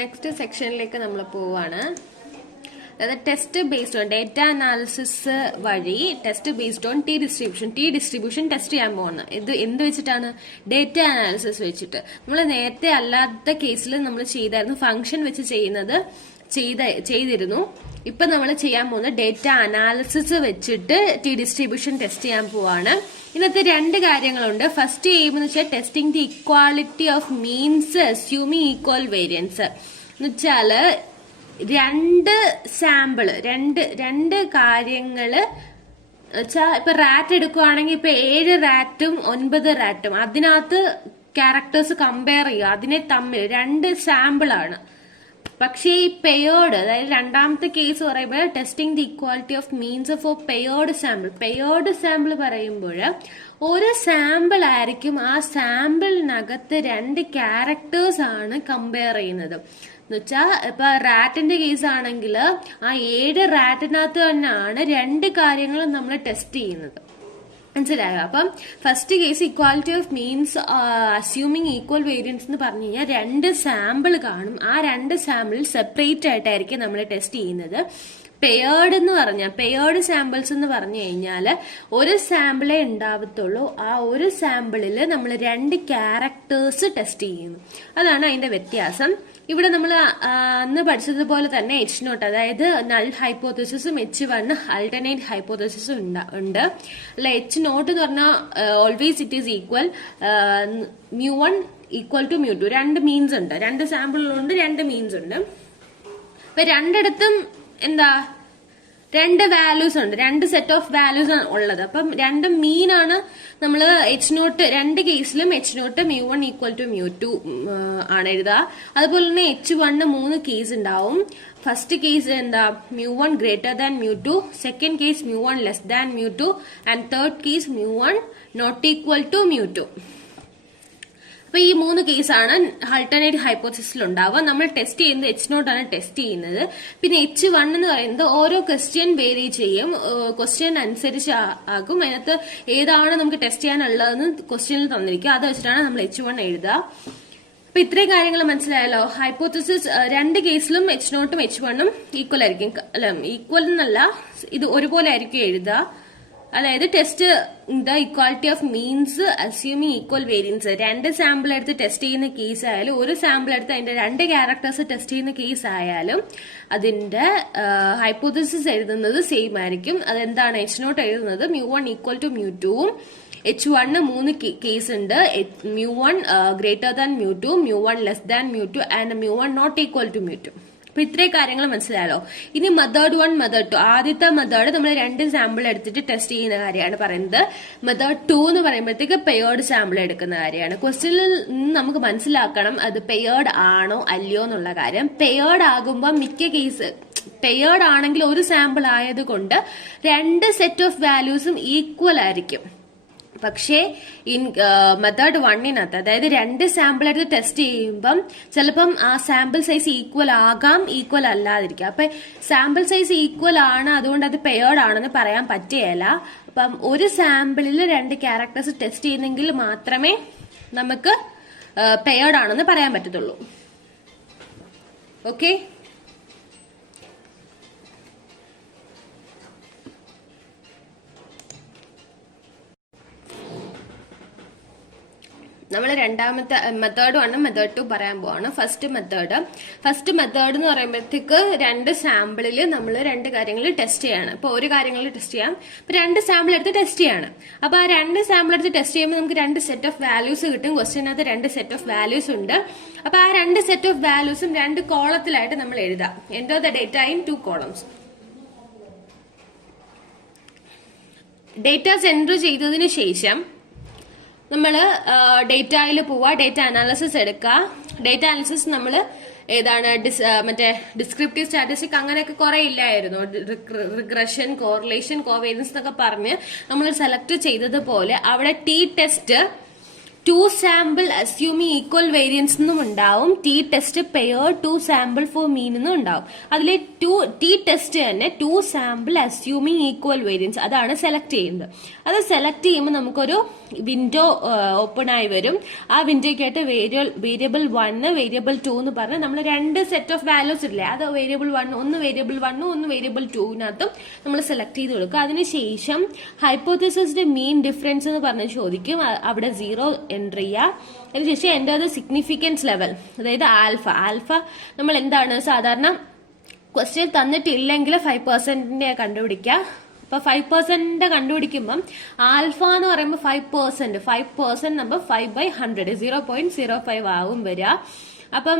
Next സെക്ഷനിലേക്ക് നമ്മൾ പോവാണ്. അതായത് test based on data analysis വഴി test based on T distribution test ചെയ്യാൻ പോകുന്നത്. ഇത് എന്ത് വെച്ചിട്ടാണ്? ഡേറ്റ അനാലിസിസ് വെച്ചിട്ട്. നമ്മൾ നേരത്തെ അല്ലാത്ത കേസിൽ നമ്മൾ ചെയ്തായിരുന്നു, ഫംഗ്ഷൻ വെച്ച് ചെയ്തിരുന്നു. ഇപ്പൊ നമ്മൾ ചെയ്യാൻ പോകുന്നത് ഡേറ്റ അനാലിസിസ് വെച്ചിട്ട് ടി ഡിസ്ട്രിബ്യൂഷൻ ടെസ്റ്റ് ചെയ്യാൻ പോവാണ്. ഇന്നത്തെ രണ്ട് കാര്യങ്ങളുണ്ട്. ഫസ്റ്റ് എയിം എന്ന് വെച്ചാൽ testing the equality of means assuming equal variance എന്ന് വെച്ചാല് രണ്ട് കാര്യങ്ങള് വെച്ചാ ഇപ്പൊ റാറ്റ് എടുക്കുവാണെങ്കിൽ ഇപ്പൊ 7 റാറ്റും 9 റാറ്റും അതിനകത്ത് ക്യാരക്ടേഴ്സ് കമ്പയർ ചെയ്യുക. അതിനെ തമ്മിൽ 2 സാമ്പിൾ ആണ്. പക്ഷേ ഈ പെയേർഡ്, അതായത് രണ്ടാമത്തെ കേസ് പറയുമ്പോൾ testing the equality of means for paired sample പറയുമ്പോൾ ഒരു സാമ്പിൾ ആയിരിക്കും, ആ സാമ്പിളിനകത്ത് 2 ക്യാരക്ടേഴ്സ് ആണ് കമ്പയർ ചെയ്യുന്നത്. എന്നുവെച്ചാൽ ഇപ്പൊ റാറ്റിന്റെ കേസ് ആണെങ്കിൽ ആ 7 റാറ്റിനകത്ത് തന്നെയാണ് 2 കാര്യങ്ങളും നമ്മൾ ടെസ്റ്റ് ചെയ്യുന്നത്. മനസ്സിലായോ? അപ്പം first case equality of means assuming equal variance എന്ന് പറഞ്ഞു കഴിഞ്ഞാൽ 2 സാമ്പിൾ കാണും. ആ 2 സാമ്പിൾ സെപ്പറേറ്റ് ആയിട്ടായിരിക്കും നമ്മൾ ടെസ്റ്റ് ചെയ്യുന്നത്. പെയേർഡ് സാമ്പിൾസ് എന്ന് പറഞ്ഞു കഴിഞ്ഞാൽ ഒരു സാമ്പിളേ ഉണ്ടാവത്തുള്ളൂ. ആ ഒരു സാമ്പിളിൽ നമ്മൾ 2 ക്യാരക്ടേഴ്സ് ടെസ്റ്റ് ചെയ്യുന്നു. അതാണ് അതിന്റെ വ്യത്യാസം. ഇവിടെ നമ്മൾ അന്ന് പഠിച്ചതുപോലെ തന്നെ H0, അതായത് നൾ ഹൈപ്പോത്തസിസും H1 ആൾട്ടർനേറ്റ് ഹൈപ്പോത്തസിസും ഉണ്ട്. അല്ല, H0 എന്ന് പറഞ്ഞാൽ always it is equal μ1 equal to μ2. 2 means ഉണ്ട്, 2 സാമ്പിളുകളുണ്ട്, 2 മീൻസ് ഉണ്ട്. അപ്പൊ രണ്ടിടത്തും എന്താ 2 വാല്യൂസ് ഉണ്ട്, 2 സെറ്റ് ഓഫ് വാല്യൂസ് ആണ് ഉള്ളത്. അപ്പം 2 മീൻ ആണ് നമ്മൾ H0, 2 കേസിലും H0 μ1 ഈക്വൽ ടു μ2 ആണ് എഴുതുക. അതുപോലെ തന്നെ H1 3 കേസ് ഉണ്ടാവും. ഫസ്റ്റ് കേസ് എന്താ μ1 greater than μ2, second case μ1 less than μ2 and third case μ1 not equal to μ2. അപ്പൊ ഈ 3 കേസാണ് ആൾട്ടർനേറ്റ് ഹൈപ്പോത്തസിസിൽ ഉണ്ടാവുക. നമ്മൾ ടെസ്റ്റ് ചെയ്യുന്നത് H0 ആണ് ടെസ്റ്റ് ചെയ്യുന്നത്. പിന്നെ H1 എന്ന് പറയുന്നത് ഓരോ ക്വസ്റ്റ്യൻ വേരി ചെയ്യും, ക്വസ്റ്റ്യൻ അനുസരിച്ച് ആകും. അതിനകത്ത് ഏതാണ് നമുക്ക് ടെസ്റ്റ് ചെയ്യാനുള്ളതെന്ന് ക്വസ്റ്റ്യനിൽ തന്നിരിക്കും, അത് വെച്ചിട്ടാണ് നമ്മൾ H1 എഴുതുക. അപ്പൊ ഇത്രയും കാര്യങ്ങൾ മനസ്സിലായല്ലോ. ഹൈപ്പോത്തസിസ് 2 കേസിലും H0 ഉം H1 ഉം ഈക്വൽ ആയിരിക്കും. അല്ല, ഈക്വൽ എന്നല്ല, ഇത് ഒരുപോലെ ആയിരിക്കും എഴുതുക. അതായത് test the equality of means assuming equal variance. 2 sample എടുത്ത് ടെസ്റ്റ് ചെയ്യുന്ന കേസ് ആയാലും, ഒരു സാമ്പിൾ എടുത്ത് അതിന്റെ 2 ക്യാരക്ടേഴ്സ് ടെസ്റ്റ് ചെയ്യുന്ന കേസ് ആയാലും അതിന്റെ ഹൈപ്പോത്തസിസ് എഴുതുന്നത് സെയിം ആയിരിക്കും. അതെന്താണ്? H0 എഴുതുന്നത് μ1 ഈക്വൽ ടു μ2 ഉം H1 3 കേസ് ഉണ്ട്, μ1 greater than μ2, μ1 less than μ2 and μ1 not equal to μ2. അപ്പൊ ഇത്രയും കാര്യങ്ങൾ മനസ്സിലായല്ലോ. ഇനി മെത്തേഡ് 1, മെത്തേഡ് 2. ആദ്യത്തെ മെത്തേഡ് നമ്മൾ 2 സാമ്പിൾ എടുത്തിട്ട് ടെസ്റ്റ് ചെയ്യുന്ന കാര്യമാണ് പറയുന്നത്. മെത്തേഡ് 2 എന്ന് പറയുമ്പോഴത്തേക്ക് പെയേർഡ് സാമ്പിൾ എടുക്കുന്ന കാര്യമാണ്. ക്വസ്റ്റ്യനിൽ നിന്ന് നമുക്ക് മനസ്സിലാക്കണം അത് പെയേർഡ് ആണോ അല്ലയോ എന്നുള്ള കാര്യം. പെയേർഡ് ആകുമ്പോൾ മിക്ക കേസ് പെയേർഡ് ആണെങ്കിൽ ഒരു സാമ്പിൾ ആയതുകൊണ്ട് 2 സെറ്റ് ഓഫ് വാല്യൂസും ഈക്വൽ ആയിരിക്കും. പക്ഷേ മെത്തേഡ് 1-നകത്ത്, അതായത് 2 സാമ്പിൾ എടുത്ത് ടെസ്റ്റ് ചെയ്യുമ്പം ചിലപ്പം ആ സാമ്പിൾ സൈസ് ഈക്വൽ ആകാം, ഈക്വൽ അല്ലാതിരിക്കാം. അപ്പൊ സാമ്പിൾ സൈസ് ഈക്വൽ ആണ്, അതുകൊണ്ട് അത് പെയേർഡ് ആണെന്ന് പറയാൻ പറ്റുകയില്ല. അപ്പം ഒരു സാമ്പിളിൽ 2 ക്യാരക്ടേഴ്സ് ടെസ്റ്റ് ചെയ്യുന്നെങ്കിൽ മാത്രമേ നമുക്ക് പെയേർഡ് ആണെന്ന് പറയാൻ പറ്റത്തുള്ളൂ. ഓക്കെ, നമ്മൾ രണ്ടാമത്തെ മെത്തേഡ് 1, മെത്തേഡ് 2 പറയാൻ പോവാണ്. ഫസ്റ്റ് മെത്തേഡ് എന്ന് പറയുമ്പോഴത്തേക്ക് 2 സാമ്പിളിൽ നമ്മൾ 2 കാര്യങ്ങൾ ടെസ്റ്റ് ചെയ്യാണ്. ഇപ്പൊ ഒരു കാര്യങ്ങൾ ടെസ്റ്റ് ചെയ്യാം, ഇപ്പൊ 2 സാമ്പിൾ എടുത്ത് ടെസ്റ്റ് ചെയ്യാണ്. അപ്പൊ ആ 2 സാമ്പിൾ എടുത്ത് ടെസ്റ്റ് ചെയ്യുമ്പോൾ നമുക്ക് 2 സെറ്റ് ഓഫ് വാല്യൂസ് കിട്ടും. ക്വസ്റ്റ്യനകത്ത് 2 സെറ്റ് ഓഫ് വാല്യൂസ് ഉണ്ട്. അപ്പൊ ആ 2 സെറ്റ് ഓഫ് വാല്യൂസും 2 കോളത്തിലായിട്ട് നമ്മൾ എഴുതാം. Enter the data in 2 columns. Datas enter ചെയ്തതിന് ശേഷം നമ്മൾ ഡേറ്റയിൽ പോവുക, ഡേറ്റ അനാലിസിസ് എടുക്കുക. ഡേറ്റ അനാലിസിസ് നമ്മൾ ഏതാണ് മറ്റേ ഡിസ്ക്രിപ്റ്റീവ് സ്റ്റാറ്റിസ്റ്റിക് അങ്ങനെയൊക്കെ കുറെ ഇല്ലായിരുന്നു. റിഗ്രഷൻ, കോറിലേഷൻ, കോവേരിയൻസ് എന്നൊക്കെ പറഞ്ഞ് നമ്മൾ സെലക്ട് ചെയ്തതുപോലെ അവിടെ T two sample assuming equal variance എന്നും ഉണ്ടാവും, T test pair two sample for mean എന്നും ഉണ്ടാവും. അതിലെ ടി ടെസ്റ്റ് തന്നെ two sample assuming equal variance അതാണ് സെലക്ട് ചെയ്യുന്നത്. അത് സെലക്ട് ചെയ്യുമ്പോൾ നമുക്കൊരു വിൻഡോ ഓപ്പൺ ആയി വരും. ആ വിൻഡോയ്ക്കായിട്ട് വേരിയബിൾ 1 വേരിയബിൾ 2 എന്ന് പറഞ്ഞ് നമ്മൾ രണ്ട് സെറ്റ് ഓഫ് വാല്യൂസ് ഇല്ലേ, അത് വേരിയബിൾ 1 ഒന്ന് വേരിയബിൾ 1 ഒന്ന് വേരിയബിൾ 2-നകത്തും നമ്മൾ സെലക്ട് ചെയ്ത് കൊടുക്കുക. അതിനുശേഷം ഹൈപ്പോത്തസിസിന്റെ മീൻ ഡിഫറൻസ് എന്ന് പറഞ്ഞ് ചോദിക്കും, അവിടെ 0 എൻ്റർ ചെയ്യുക. അതിനുശേഷം എൻ്റെ അത് സിഗ്നിഫിക്കൻസ് ലെവൽ, അതായത് ആൽഫ നമ്മൾ എന്താണ് സാധാരണ ക്വസ്റ്റ്യൻ തന്നിട്ടില്ലെങ്കിൽ 5% കണ്ടുപിടിക്കുക. അപ്പൊ 5% കണ്ടുപിടിക്കുമ്പം ആൽഫ എന്ന് പറയുമ്പോൾ 5% നമ്പർ 5/100 0.05 ആവും വരിക. അപ്പം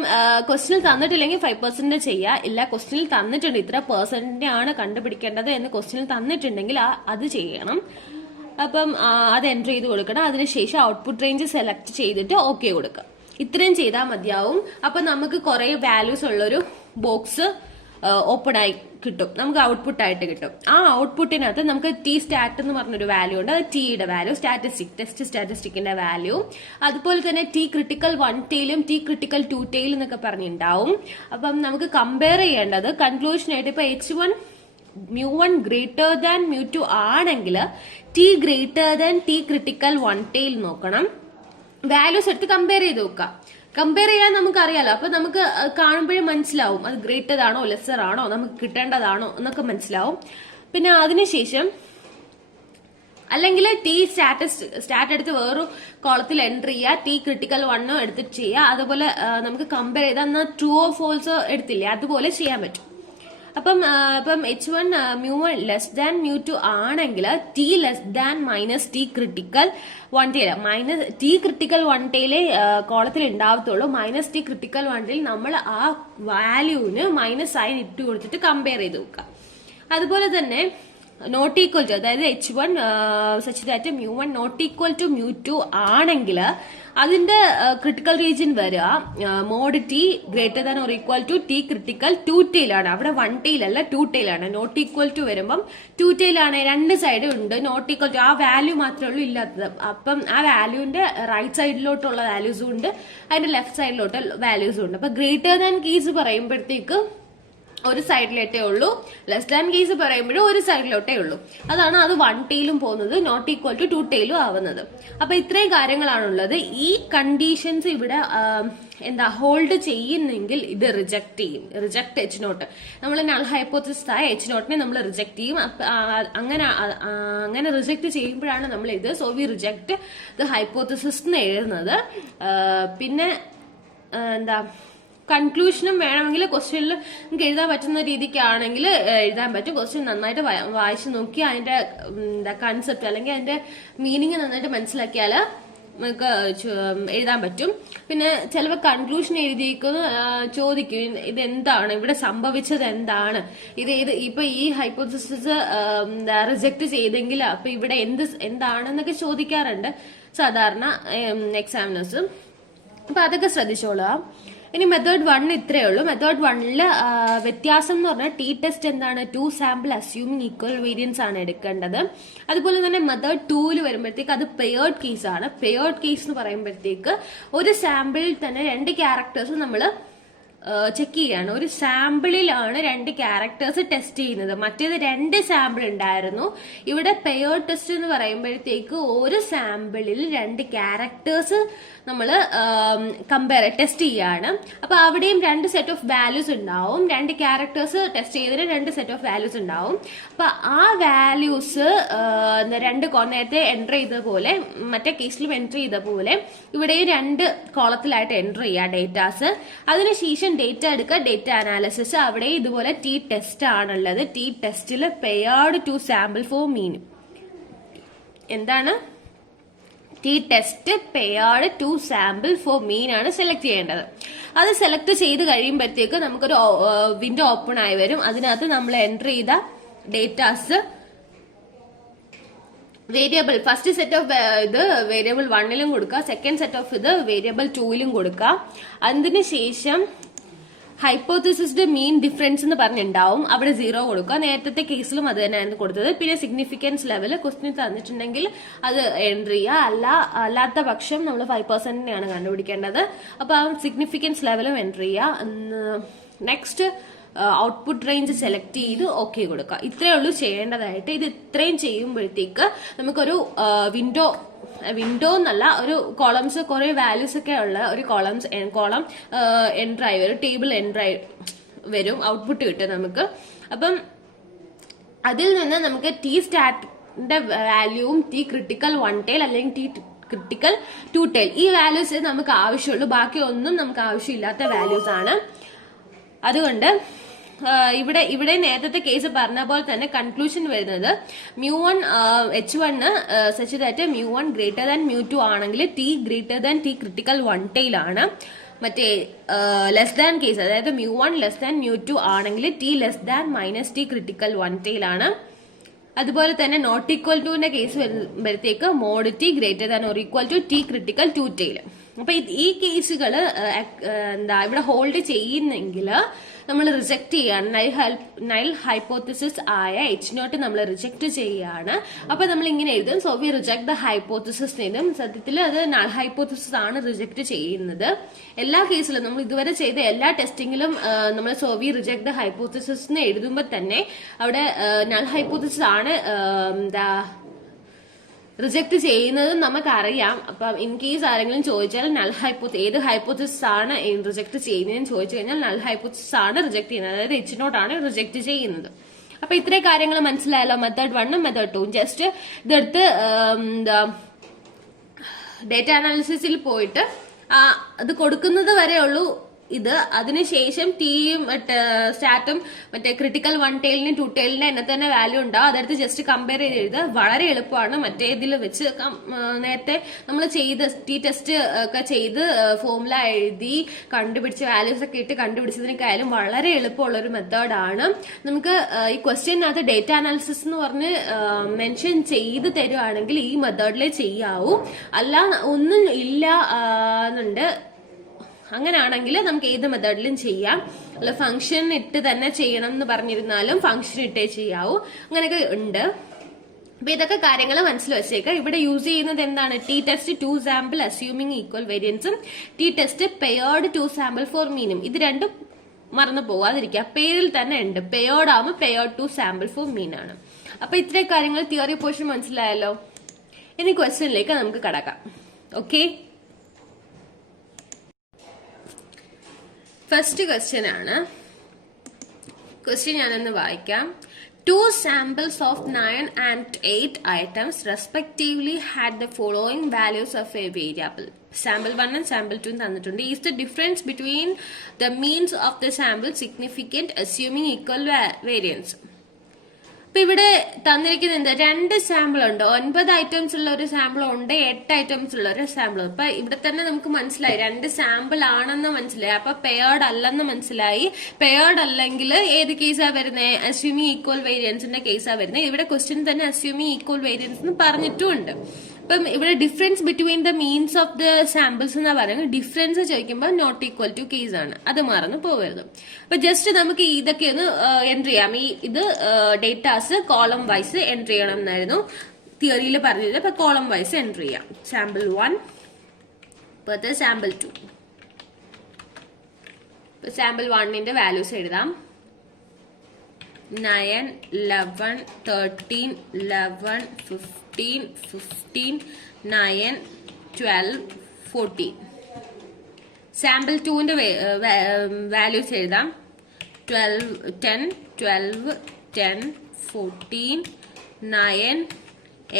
ക്വസ്റ്റ്യനിൽ തന്നിട്ടില്ലെങ്കിൽ 5% ചെയ്യുക. ഇല്ല ക്വസ്റ്റ്യനിൽ തന്നിട്ടുണ്ട് ഇത്ര പെർസെന്റ് ആണ് കണ്ടുപിടിക്കേണ്ടത് എന്ന് ക്വസ്റ്റ്യനിൽ തന്നിട്ടുണ്ടെങ്കിൽ അത് ചെയ്യണം. അപ്പം അത് എൻ്റർ ചെയ്ത് കൊടുക്കണം. അതിനുശേഷം ഔട്ട്പുട്ട് റേഞ്ച് സെലക്ട് ചെയ്തിട്ട് ഓക്കെ കൊടുക്കുക. ഇത്രയും ചെയ്താൽ മതിയാവും. അപ്പൊ നമുക്ക് കുറെ വാല്യൂസ് ഉള്ളൊരു ബോക്സ് ഓപ്പൺ ആയി കിട്ടും, നമുക്ക് ഔട്ട്പുട്ട് ആയിട്ട് കിട്ടും. ആ ഔട്ട്പുട്ടിനകത്ത് നമുക്ക് ടി സ്റ്റാറ്റ് എന്ന് പറഞ്ഞൊരു വാല്യൂ ഉണ്ട്. അത് ടിയുടെ വാല്യൂ, സ്റ്റാറ്റിസ്റ്റിക്കിന്റെ വാല്യൂ, അതുപോലെ തന്നെ ടി ക്രിട്ടിക്കൽ 1 ടെയിലും ടി ക്രിട്ടിക്കൽ 2 ടെയിൽ എന്നൊക്കെ പറഞ്ഞിട്ടുണ്ടാവും. അപ്പം നമുക്ക് കമ്പയർ ചെയ്യേണ്ടത് കൺക്ലൂഷനായിട്ട് ഇപ്പൊ H1 μ1 ഗ്രേറ്റർ ദാൻ μ2 ആണെങ്കിൽ T greater than T critical 1 tail നോക്കണം. വാല്യൂസ് എടുത്ത് കമ്പയർ ചെയ്ത് നോക്കാം. കമ്പയർ ചെയ്യാൻ നമുക്കറിയാലോ, അപ്പൊ നമുക്ക് കാണുമ്പോഴേ മനസ്സിലാവും അത് ഗ്രേറ്റർ ആണോ ലെസർ ആണോ നമുക്ക് കിട്ടേണ്ടതാണോ എന്നൊക്കെ മനസ്സിലാവും. പിന്നെ അതിനുശേഷം അല്ലെങ്കിൽ ടി സ്റ്റാറ്റ് എടുത്ത് വേറൊരു കോളത്തിൽ എൻ്റർ ചെയ്യുക, ടി ക്രിട്ടിക്കൽ 1 എടുത്തിട്ട് ചെയ്യുക. അതുപോലെ നമുക്ക് കമ്പയർ ചെയ്താൽ എന്നാൽ ട്രൂ ഓർ ഫോൾസ് എടുത്തില്ലേ, അതുപോലെ ചെയ്യാൻ പറ്റും. അപ്പം H1 μ1 ലെസ് ദാൻ μ2 ആണെങ്കിൽ T less than minus T critical 1 tail, minus T critical 1 ടെയിലെ കോളത്തിൽ ഉണ്ടാവത്തുള്ളൂ. മൈനസ് ടി ക്രിട്ടിക്കൽ 1 ടെയിൽ നമ്മൾ ആ വാല്യൂവിന് മൈനസ് സൈൻ ഇട്ട് കൊടുത്തിട്ട് കമ്പയർ ചെയ്ത് നോക്കുക. അതുപോലെ തന്നെ നോട്ട് ഈക്വൽ ടു, അതായത് H1 such that μ1 not equal to μ2 ആണെങ്കിൽ അതിന്റെ ക്രിട്ടിക്കൽ റീജിയൻ വരിക mod T greater than or equal to T critical 2 ടെയിലാണ്. അവിടെ 1 ടെയിൽ അല്ല 2 ടെയിലാണ്. നോട്ട് ഈക്വൽ ടു വരുമ്പം 2 ടെയിലാണ്. രണ്ട് സൈഡും ഉണ്ട്. നോട്ട് ഈക്വൽ ടു ആ വാല്യൂ മാത്രമേ ഉള്ളൂ ഇല്ലാത്തത്. അപ്പം ആ വാല്യൂവിന്റെ റൈറ്റ് സൈഡിലോട്ടുള്ള വാല്യൂസും ഉണ്ട്, അതിന്റെ ലെഫ്റ്റ് സൈഡിലോട്ട് വാല്യൂസും ഉണ്ട്. അപ്പൊ ഗ്രേറ്റർ ദാൻ കേസ് പറയുമ്പോഴത്തേക്ക് ഒരു സൈഡിലോട്ടേ ഉള്ളൂ, ലെസ് ദാൻ കേസ് പറയുമ്പോഴും ഒരു സൈഡിലോട്ടേ ഉള്ളൂ. അതാണ് അത് 1 ടെയിലും പോകുന്നത്, നോട്ട് ഈക്വൽ ടു 2 ടെയിലും ആവുന്നത്. അപ്പൊ ഇത്രയും കാര്യങ്ങളാണുള്ളത്. ഈ കണ്ടീഷൻസ് ഇവിടെ ഹോൾഡ് ചെയ്യുന്നെങ്കിൽ ഇത് റിജക്ട് ചെയ്യും. റിജക്ട് H0, നമ്മൾ നൾ ഹൈപ്പോത്തസിസ് ആയ H0നെ നമ്മൾ റിജക്ട് ചെയ്യും. അങ്ങനെ റിജക്ട് ചെയ്യുമ്പോഴാണ് നമ്മൾ ഇത് so we reject the hypothesis എന്ന് എഴുതുന്നത്. പിന്നെ കൺക്ലൂഷനും വേണമെങ്കിൽ ക്വസ്റ്റ്യനിൽ നമുക്ക് എഴുതാൻ പറ്റുന്ന രീതിക്കാണെങ്കിൽ എഴുതാൻ പറ്റും. ക്വസ്റ്റ്യൻ നന്നായിട്ട് വായിച്ചു നോക്കി അതിന്റെ കൺസെപ്റ്റ് അല്ലെങ്കിൽ അതിന്റെ മീനിങ് നന്നായിട്ട് മനസ്സിലാക്കിയാൽ നമുക്ക് എഴുതാൻ പറ്റും. പിന്നെ ചിലപ്പോൾ കൺക്ലൂഷൻ എഴുതിയിരിക്കുന്ന ചോദിക്കും ഇതെന്താണ്, ഇവിടെ സംഭവിച്ചത് എന്താണ്, ഇപ്പൊ ഈ ഹൈപ്പോത്തസിസ് റിജക്ട് ചെയ്തെങ്കിൽ അപ്പൊ ഇവിടെ എന്താണെന്നൊക്കെ ചോദിക്കാറുണ്ട് സാധാരണ എക്സാമിനേഴ്സ്. അപ്പൊ അതൊക്കെ ശ്രദ്ധിച്ചോളാം. ഇനി മെത്തേഡ് 1 ഇത്രയേ ഉള്ളൂ. മെത്തേഡ് 1 വ്യത്യാസം എന്ന് പറഞ്ഞാൽ ടി ടെസ്റ്റ് എന്താണ്, 2 സാമ്പിൾ അസ്യൂമിങ് ഈക്വൽ വേരിയൻസ് ആണ് എടുക്കേണ്ടത്. അതുപോലെ തന്നെ മെത്തേഡ് 2 വരുമ്പോഴത്തേക്ക് അത് പെയർഡ് കേസ് ആണ്. പെയർഡ് കേസ് എന്ന് പറയുമ്പോഴത്തേക്ക് ഒരു സാമ്പിളിൽ തന്നെ 2 ക്യാരക്ടേഴ്സ് നമ്മൾ ചെക്ക് ചെയ്യാണ്. ഒരു സാമ്പിളിലാണ് 2 ക്യാരക്ടേഴ്സ് ടെസ്റ്റ് ചെയ്യുന്നത്, മറ്റേത് 2 സാമ്പിൾ ഉണ്ടായിരുന്നു. ഇവിടെ പെയർഡ് ടെസ്റ്റ് എന്ന് പറയുമ്പോഴത്തേക്ക് ഒരു സാമ്പിളിൽ 2 ക്യാരക്ടേഴ്സ് നമ്മൾ ടെസ്റ്റ് ചെയ്യാണ്. അപ്പൊ അവിടെയും 2 സെറ്റ് ഓഫ് വാല്യൂസ് ഉണ്ടാവും. 2 ക്യാരക്ടേഴ്സ് ടെസ്റ്റ് ചെയ്തതിന് 2 സെറ്റ് ഓഫ് വാല്യൂസ് ഉണ്ടാവും. അപ്പൊ ആ വാല്യൂസ് നേരത്തെ എൻറ്റർ ചെയ്ത പോലെ മറ്റേ കേസിലും എൻറ്റർ ചെയ്ത പോലെ ഇവിടെയും 2 കോളത്തിലായിട്ട് എൻറ്റർ ചെയ്യുക ഡേറ്റാസ്. അതിനുശേഷം ഡേറ്റ എടുക്കുക, ഡേറ്റ അനാലിസിസ്. അവിടെ ഇതുപോലെ ടി ടെസ്റ്റ് ആണുള്ളത്. ടി ടെസ്റ്റിൽ പെയർഡ് 2 സാമ്പിൾ ഫോർ മീൻ എന്താണ്, T test paired 2 sample for mean ആണ് സെലക്ട് ചെയ്യേണ്ടത്. അത് സെലക്ട് ചെയ്ത് കഴിയുമ്പോഴത്തേക്ക് നമുക്കൊരു വിൻഡോ ഓപ്പൺ ആയി വരും. അതിനകത്ത് നമ്മൾ എൻറ്റർ ചെയ്ത datas variable first set of ഇത് വേരിയബിൾ 1ലും കൊടുക്കുക, സെക്കൻഡ് സെറ്റ് ഓഫ് ഇത് വേരിയബിൾ 2ലും കൊടുക്കുക. അതിനുശേഷം ഹൈപ്പോത്തിസിസ്ഡ് മീൻ ഡിഫറൻസ് എന്ന് പറഞ്ഞിട്ടുണ്ടാവും, അവിടെ 0 കൊടുക്കുക. നേരത്തെ കേസിലും അത് തന്നെയായിരുന്നു കൊടുത്തത്. പിന്നെ സിഗ്നിഫിക്കൻസ് ലെവൽ ക്വസ്റ്റ്യൻ തന്നിട്ടുണ്ടെങ്കിൽ അത് എൻട്രി ചെയ്യുക, അല്ലാത്ത പക്ഷം നമ്മൾ 5%നെയാണ് കണ്ടുപിടിക്കേണ്ടത്. അപ്പൊ ആ സിഗ്നിഫിക്കൻസ് ലെവലും എൻട്രി ചെയ്യുക. നെക്സ്റ്റ് ഔട്ട്പുട്ട് റേഞ്ച് സെലക്ട് ചെയ്ത് ഓക്കെ കൊടുക്കുക. ഇത്രയേ ഉള്ളൂ ചെയ്യേണ്ടതായിട്ട്. ഇത് ഇത്രയും ചെയ്യുമ്പോഴത്തേക്ക് നമുക്കൊരു വിൻഡോ എന്നല്ല, ഒരു കോളംസ് കുറെ വാല്യൂസ് ഒക്കെ ഉള്ള ഒരു കോളം എൻട്രി ആയി വരും, ടേബിൾ എൻട്രി ആയി വരും, ഔട്ട്പുട്ട് കിട്ടും നമുക്ക്. അപ്പം അതിൽ നിന്ന് നമുക്ക് ടി സ്റ്റാറ്റിന്റെ വാല്യൂവും ടി ക്രിട്ടിക്കൽ 1 tail അല്ലെങ്കിൽ ടി ക്രിട്ടിക്കൽ 2 tail ഈ വാല്യൂസ് നമുക്ക് ആവശ്യമുള്ളൂ. ബാക്കി ഒന്നും നമുക്ക് ആവശ്യമില്ലാത്ത വാല്യൂസ് ആണ്. അതുകൊണ്ട് ഇവിടെ നേരത്തെ കേസ് പറഞ്ഞ പോലെ തന്നെ കൺക്ലൂഷൻ വരുന്നത് μ1 h1 such that μ1 greater than μ2 ആണെങ്കിൽ T greater than T critical 1 tail ആണ്. മറ്റേ ലെസ് ദാൻ കേസ്, അതായത് μ1 ലെസ് ദാൻ μ2 ആണെങ്കിൽ T less than minus T critical 1 tail ആണ്. അതുപോലെ തന്നെ നോട്ട് ഈക്വൽ ടുവിന്റെ കേസ് വരുമ്പോഴത്തേക്ക് mod T greater than or equal to T critical 2 tail. അപ്പൊ ഈ കേസുകൾ ഇവിടെ ഹോൾഡ് ചെയ്യുന്നെങ്കിൽ നമ്മൾ റിജക്ട് ചെയ്യാണ്. നൾ ഹൈപ്പോത്തിസിസ് ആയ H0 നമ്മൾ റിജക്ട് ചെയ്യാണ്. അപ്പൊ നമ്മൾ ഇങ്ങനെ എഴുതും, so we reject the hypothesis എഴുതും. സത്യത്തിൽ അത് നൾ ഹൈപ്പോത്തിസിസ് ആണ് റിജക്ട് ചെയ്യുന്നത്. എല്ലാ കേസിലും നമ്മൾ ഇതുവരെ ചെയ്ത എല്ലാ ടെസ്റ്റിംഗിലും നമ്മൾ so we reject the hypothesis എഴുതുമ്പോൾ തന്നെ അവിടെ നൾ ഹൈപ്പോത്തിസിസ് ആണ് റിജക്ട് ചെയ്യുന്നത് നമുക്കറിയാം. അപ്പം ഇൻ കേസ് ആരെങ്കിലും ചോദിച്ചാൽ ഏത് ഹൈപ്പോത്തിസിസ് ആണ് റിജക്ട് ചെയ്യുന്നതെന്ന് ചോദിച്ചു കഴിഞ്ഞാൽ നൾ ഹൈപ്പോത്തിസിസ് ആണ് റിജക്ട് ചെയ്യുന്നത്, അതായത് H0 ആണ് റിജക്ട് ചെയ്യുന്നത്. അപ്പൊ ഇത്രയും കാര്യങ്ങൾ മനസ്സിലായല്ലോ. മെത്തേഡ് 1ഉം മെത്തേഡ് 2ഉം. ജസ്റ്റ് ഇതെടുത്ത് ഡേറ്റ അനാലിസിസിൽ പോയിട്ട് അത് കൊടുക്കുന്നത് വരെ ഉള്ളൂ ഇത്. അതിനുശേഷം ടിയും സ്റ്റാറ്റും മറ്റേ ക്രിട്ടിക്കൽ 1 tailനും 2 tailനും എന്നെ തന്നെ വാല്യൂ ഉണ്ടാവും. അതെടുത്ത് ജസ്റ്റ് കമ്പയർ ചെയ്ത് എഴുതുക. വളരെ എളുപ്പമാണ്. മറ്റേതിൽ വെച്ച് നേരത്തെ നമ്മൾ ചെയ്ത് ടി ടെസ്റ്റ് ഒക്കെ ചെയ്ത് ഫോർമുല എഴുതി കണ്ടുപിടിച്ച വാല്യൂസ് ഒക്കെ ഇട്ട് കണ്ടുപിടിച്ചതിനേക്കായാലും വളരെ എളുപ്പമുള്ള ഒരു മെത്തേഡാണ്. നമുക്ക് ഈ ക്വസ്റ്റ്യനകത്ത് ഡേറ്റ അനാലിസിസ് എന്ന് പറഞ്ഞ് മെൻഷൻ ചെയ്ത് തരുവാണെങ്കിൽ ഈ മെത്തേഡിലേ ചെയ്യാവൂ. അല്ല ഒന്നും ഇല്ല എന്നുണ്ട് അങ്ങനെയാണെങ്കിൽ നമുക്ക് ഏത് മെത്തേഡിലും ചെയ്യാം. അല്ല ഫംഗ്ഷൻ ഇട്ട് തന്നെ ചെയ്യണം എന്ന് പറഞ്ഞിരുന്നാലും ഫംഗ്ഷൻ ഇട്ടേ ചെയ്യാവൂ. അങ്ങനെയൊക്കെ ഉണ്ട്. അപ്പൊ ഇതൊക്കെ കാര്യങ്ങൾ മനസ്സിൽ വെച്ചേക്കാം. ഇവിടെ യൂസ് ചെയ്യുന്നത് എന്താണ്? T test 2 sample assuming equal വേരിയൻസും T test paired 2 sample for മീനും. ഇത് രണ്ടും മറന്നു പോവാതിരിക്കുക. പേരിൽ തന്നെ ഉണ്ട്. പെയർഡ് ആവുമ്പോൾ പെയർഡ് 2 sample ഫോർ മീൻ ആണ്. അപ്പൊ ഇത്രയും കാര്യങ്ങൾ തിയറി പോർഷൻ മനസ്സിലായല്ലോ. ഇനി ക്വസ്റ്റ്യനിലേക്ക് നമുക്ക് കടക്കാം. ഓക്കെ, ഫസ്റ്റ് ക്വസ്റ്റ്യൻ ആണ്. ക്വസ്റ്റ്യൻ ഞാനൊന്ന് വായിക്കാം. 2 samples of 9 and 8 items respectively had the following values of a variable. Sample 1 and sample 2 തന്നിട്ടുണ്ട്. Is the difference between the means of the sample significant assuming equal variance? അപ്പൊ ഇവിടെ തന്നിരിക്കുന്നത് എന്താ? 2 sample ഉണ്ട്. 9 items ഉള്ള ഒരു സാമ്പിൾ ഉണ്ട്, 8 items ഉള്ള ഒരു സാമ്പിൾ. അപ്പൊ ഇവിടെ തന്നെ നമുക്ക് മനസ്സിലായി 2 സാമ്പിൾ ആണെന്ന് മനസ്സിലായി. അപ്പൊ പെയർഡ് അല്ലെന്ന് മനസ്സിലായി. പെയർഡ് അല്ലെങ്കിൽ ഏത് കേസാ വരുന്നത്? അസ്യൂമിങ് ഈക്വൽ വേരിയൻസിന്റെ കേസാ വരുന്നത്. ഇവിടെ ക്വസ്റ്റ്യൻ തന്നെ അസ്യൂമിങ് ഈക്വൽ വേരിയൻസ് എന്ന് പറഞ്ഞിട്ടുമുണ്ട്. അപ്പം ഇവിടെ difference between the means of the samples എന്നാ പറയുന്നത്. ഡിഫറൻസ് ചോദിക്കുമ്പോൾ നോട്ട് ഈക്വൽ ടു കേസ് ആണ്, അത് മറന്നു പോകരുത്. അപ്പൊ ജസ്റ്റ് നമുക്ക് ഇതൊക്കെ ഒന്ന് എൻട്രി ചെയ്യാം. ഇത് ഡേറ്റാസ് കോളം വൈസ് എൻട്രി ചെയ്യണം എന്നായിരുന്നു തിയറിയിൽ പറഞ്ഞത്. അപ്പൊ കോളം വൈസ് എൻട്രി ചെയ്യാം. സാമ്പിൾ 1, ഇപ്പോഴത്തെ സാമ്പിൾ 2. സാമ്പിൾ 1ന്റെ വാല്യൂസ് എഴുതാം. 9, 11, 13, 11, 15, 15, 9, 12, 14. സാമ്പിൾ 2ന്റെ വാല്യൂസ് എഴുതാം. 12, 10, 12, 10, 14, 9,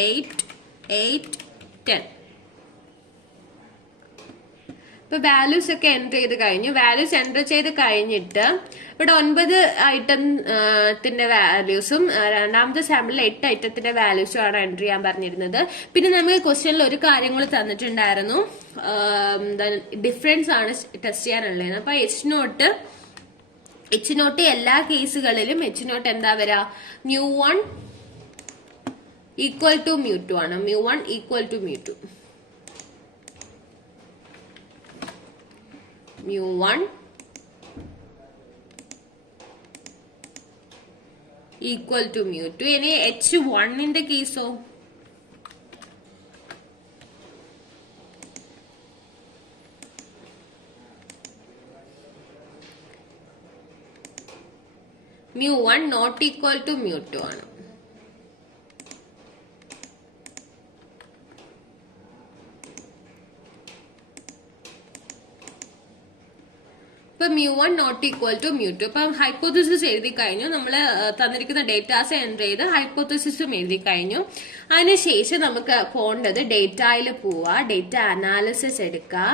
8, 8, 10. ഇപ്പൊ വാല്യൂസ് ഒക്കെ എൻറ്റർ ചെയ്ത് കഴിഞ്ഞു. വാല്യൂസ് എൻറ്റർ ചെയ്ത് കഴിഞ്ഞിട്ട് ഇവിടെ 9 ഐറ്റത്തിന്റെ വാല്യൂസും രണ്ടാമത്തെ സാമ്പിളിൽ 8 ഐറ്റത്തിന്റെ വാല്യൂസും ആണ് എൻട്രി ചെയ്യാൻ പറഞ്ഞിരുന്നത്. പിന്നെ നമുക്ക് ക്വസ്റ്റ്യനിൽ ഒരു കാര്യങ്ങൾ തന്നിട്ടുണ്ടായിരുന്നു, ഡിഫറൻസ് ആണ് ടെസ്റ്റ് ചെയ്യാനുള്ളത്. അപ്പൊ H0 എല്ലാ കേസുകളിലും H0 എന്താ വരാ? μ1 ഈക്വൽ ടു μ2 ആണ്. μ1 ഈക്വൽ ടു μ2. μ1 equal to μ2. ഇനി H1ന്റെ കേസോ μ1 നോട്ട് ഈക്വൽ ടു μ2 ആണ്. ഇപ്പൊ μ1 നോട്ട് ഈക്വൽ ടു μ2. ഇപ്പൊ ഹൈപ്പോത്തസിസ് എഴുതി കഴിഞ്ഞു. നമ്മൾ തന്നിരിക്കുന്ന ഡേറ്റാസ് എൻറ്റർ ചെയ്ത് ഹൈപ്പോത്തസിസും എഴുതി കഴിഞ്ഞു. അതിനുശേഷം നമുക്ക് പോകേണ്ടത് ഡേറ്റയിൽ പോവുക, ഡേറ്റ അനാലിസിസ് എടുക്കുക.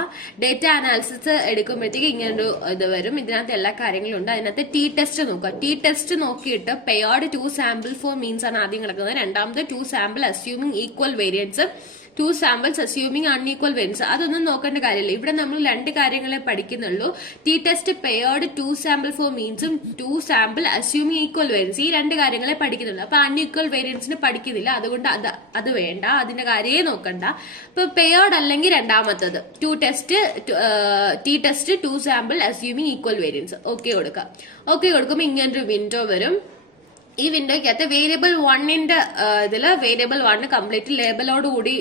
ഡേറ്റ അനാലിസിസ് എടുക്കുമ്പോഴത്തേക്ക് ഇങ്ങനൊരു ഇത് വരും. ഇതിനകത്ത് എല്ലാ കാര്യങ്ങളും ഉണ്ട്. അതിനകത്ത് ടി ടെസ്റ്റ് നോക്കുക. ടി ടെസ്റ്റ് നോക്കിയിട്ട് പെയർഡ് 2 സാമ്പിൾ ഫോർ മീൻസ് ആണ് ആദ്യം കിടക്കുന്നത്. രണ്ടാമത്തെ 2 sample assuming equal variance, 2 samples assuming unequal variance. അതൊന്നും നോക്കേണ്ട കാര്യമില്ല. ഇവിടെ നമ്മൾ 2 കാര്യങ്ങളെ പഠിക്കുന്നുള്ളൂ. T test paired 2 sample for മീൻസും 2 സാമ്പിൾ അസ്യൂമിങ് ഈക്വൽ വേരിയൻസ്, ഈ 2 കാര്യങ്ങളെ പഠിക്കുന്നുള്ളൂ. അപ്പൊ അൺഈക്വൽ വേരിയൻസിന് പഠിക്കുന്നില്ല. അതുകൊണ്ട് അത് വേണ്ട, അതിന്റെ കാര്യമേ നോക്കണ്ട. ഇപ്പൊ പെയർഡ് അല്ലെങ്കിൽ രണ്ടാമത്തത് T test 2 sample assuming equal variance okay കൊടുക്കാം. ഓക്കെ കൊടുക്കുമ്പോൾ ഇങ്ങനൊരു വിൻഡോ വരും. ഈ വിൻഡോയ്ക്കകത്ത് വേരിയബിൾ 1ന്റെ ഇതില് വേരിയബിൾ 1 കംപ്ലീറ്റ് ലേബലോട് കൂടി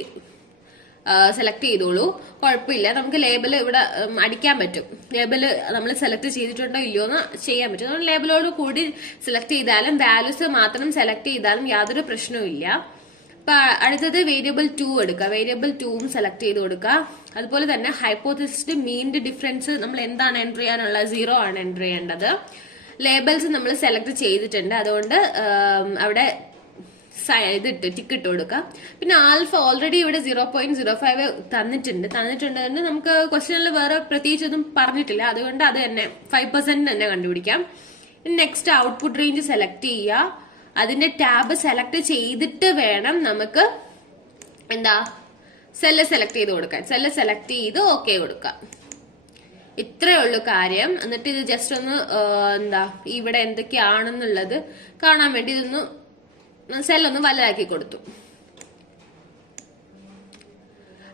സെലക്ട് ചെയ്തോളൂ. കുഴപ്പമില്ല, നമുക്ക് ലേബൽ ഇവിടെ അടിക്കാൻ പറ്റും. ലേബല് നമ്മൾ സെലക്ട് ചെയ്തിട്ടുണ്ടോ ഇല്ലയോ എന്ന് ചെയ്യാൻ പറ്റും. നമ്മൾ ലേബലോട് കൂടി സെലക്ട് ചെയ്താലും വാല്യൂസ് മാത്രം സെലക്ട് ചെയ്താലും യാതൊരു പ്രശ്നവും ഇല്ല. അപ്പൊ അടുത്തത് വേരിയബിൾ 2 എടുക്കുക. വേരിയബിൾ 2ഉം സെലക്ട് ചെയ്ത് കൊടുക്കുക. അതുപോലെ തന്നെ ഹൈപ്പോത്തസിസ് മീനിന്റെ ഡിഫറൻസ് നമ്മൾ എന്താണ് എൻറ്റർ ചെയ്യാനുള്ള 0 ആണ് എൻറ്റർ ചെയ്യേണ്ടത്. ലേബൽസ് നമ്മൾ സെലക്ട് ചെയ്തിട്ടുണ്ട്, അതുകൊണ്ട് അവിടെ ഇതിട്ട് ടിക്ക് ഇട്ട് കൊടുക്കാം. പിന്നെ ആൽഫ ഓൾറെഡി ഇവിടെ 0.05 തന്നിട്ടുണ്ട്. നമുക്ക് ക്വസ്റ്റ്യനിൽ വേറെ പ്രത്യേകിച്ചൊന്നും പറഞ്ഞിട്ടില്ല, അതുകൊണ്ട് അത് തന്നെ 5% തന്നെ കണ്ടുപിടിക്കാം. നെക്സ്റ്റ് ഔട്ട്പുട്ട് റേഞ്ച് സെലക്ട് ചെയ്യുക. അതിന്റെ ടാബ് സെലക്ട് ചെയ്തിട്ട് വേണം നമുക്ക് സെല്ല് സെലക്ട് ചെയ്ത് കൊടുക്കാൻ. സെല്ല് സെലക്ട് ചെയ്ത് ഓക്കെ കൊടുക്കാം. ഇത്രയേ ഉള്ളൂ കാര്യം. എന്നിട്ട് ഇത് ജസ്റ്റ് ഒന്ന് ഇവിടെ എന്തൊക്കെയാണെന്നുള്ളത് കാണാൻ വേണ്ടി ഇതൊന്ന് സെല്ലൊന്ന് വലുതാക്കി കൊടുത്തു.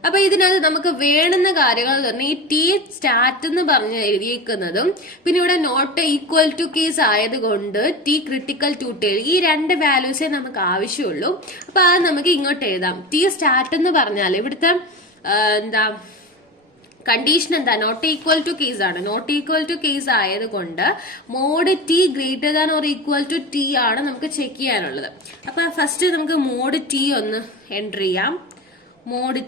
അപ്പൊ ഇതിനകത്ത് നമുക്ക് വേണ്ടുന്ന കാര്യങ്ങൾ പറഞ്ഞാൽ ഈ ടി സ്റ്റാറ്റ് എന്ന് പറഞ്ഞ് എഴുതിയിരിക്കുന്നതും പിന്നെ ഇവിടെ നോട്ട് ഈക്വൽ ടു കേസ് ആയതുകൊണ്ട് ടി ക്രിട്ടിക്കൽ ടു ടെയിൽ, ഈ 2 വാല്യൂസേ നമുക്ക് ആവശ്യമുള്ളൂ. അപ്പൊ അത് നമുക്ക് ഇങ്ങോട്ട് എഴുതാം. ടി സ്റ്റാറ്റ് എന്ന് പറഞ്ഞാൽ ഇവിടുത്തെ കണ്ടീഷൻ എന്താ? നോട്ട് ഈക്വൽ ടു കേസ് ആണ്. നോട്ട് ഈക്വൽ ടു കേസ് ആയതുകൊണ്ട് mod T greater than or equal to T ആണ് നമുക്ക് ചെക്ക് ചെയ്യാനുള്ളത്. അപ്പൊ ഫസ്റ്റ് നമുക്ക് മോഡ് ടി ഒന്ന് എൻറ്റർ ചെയ്യാം. മോഡ്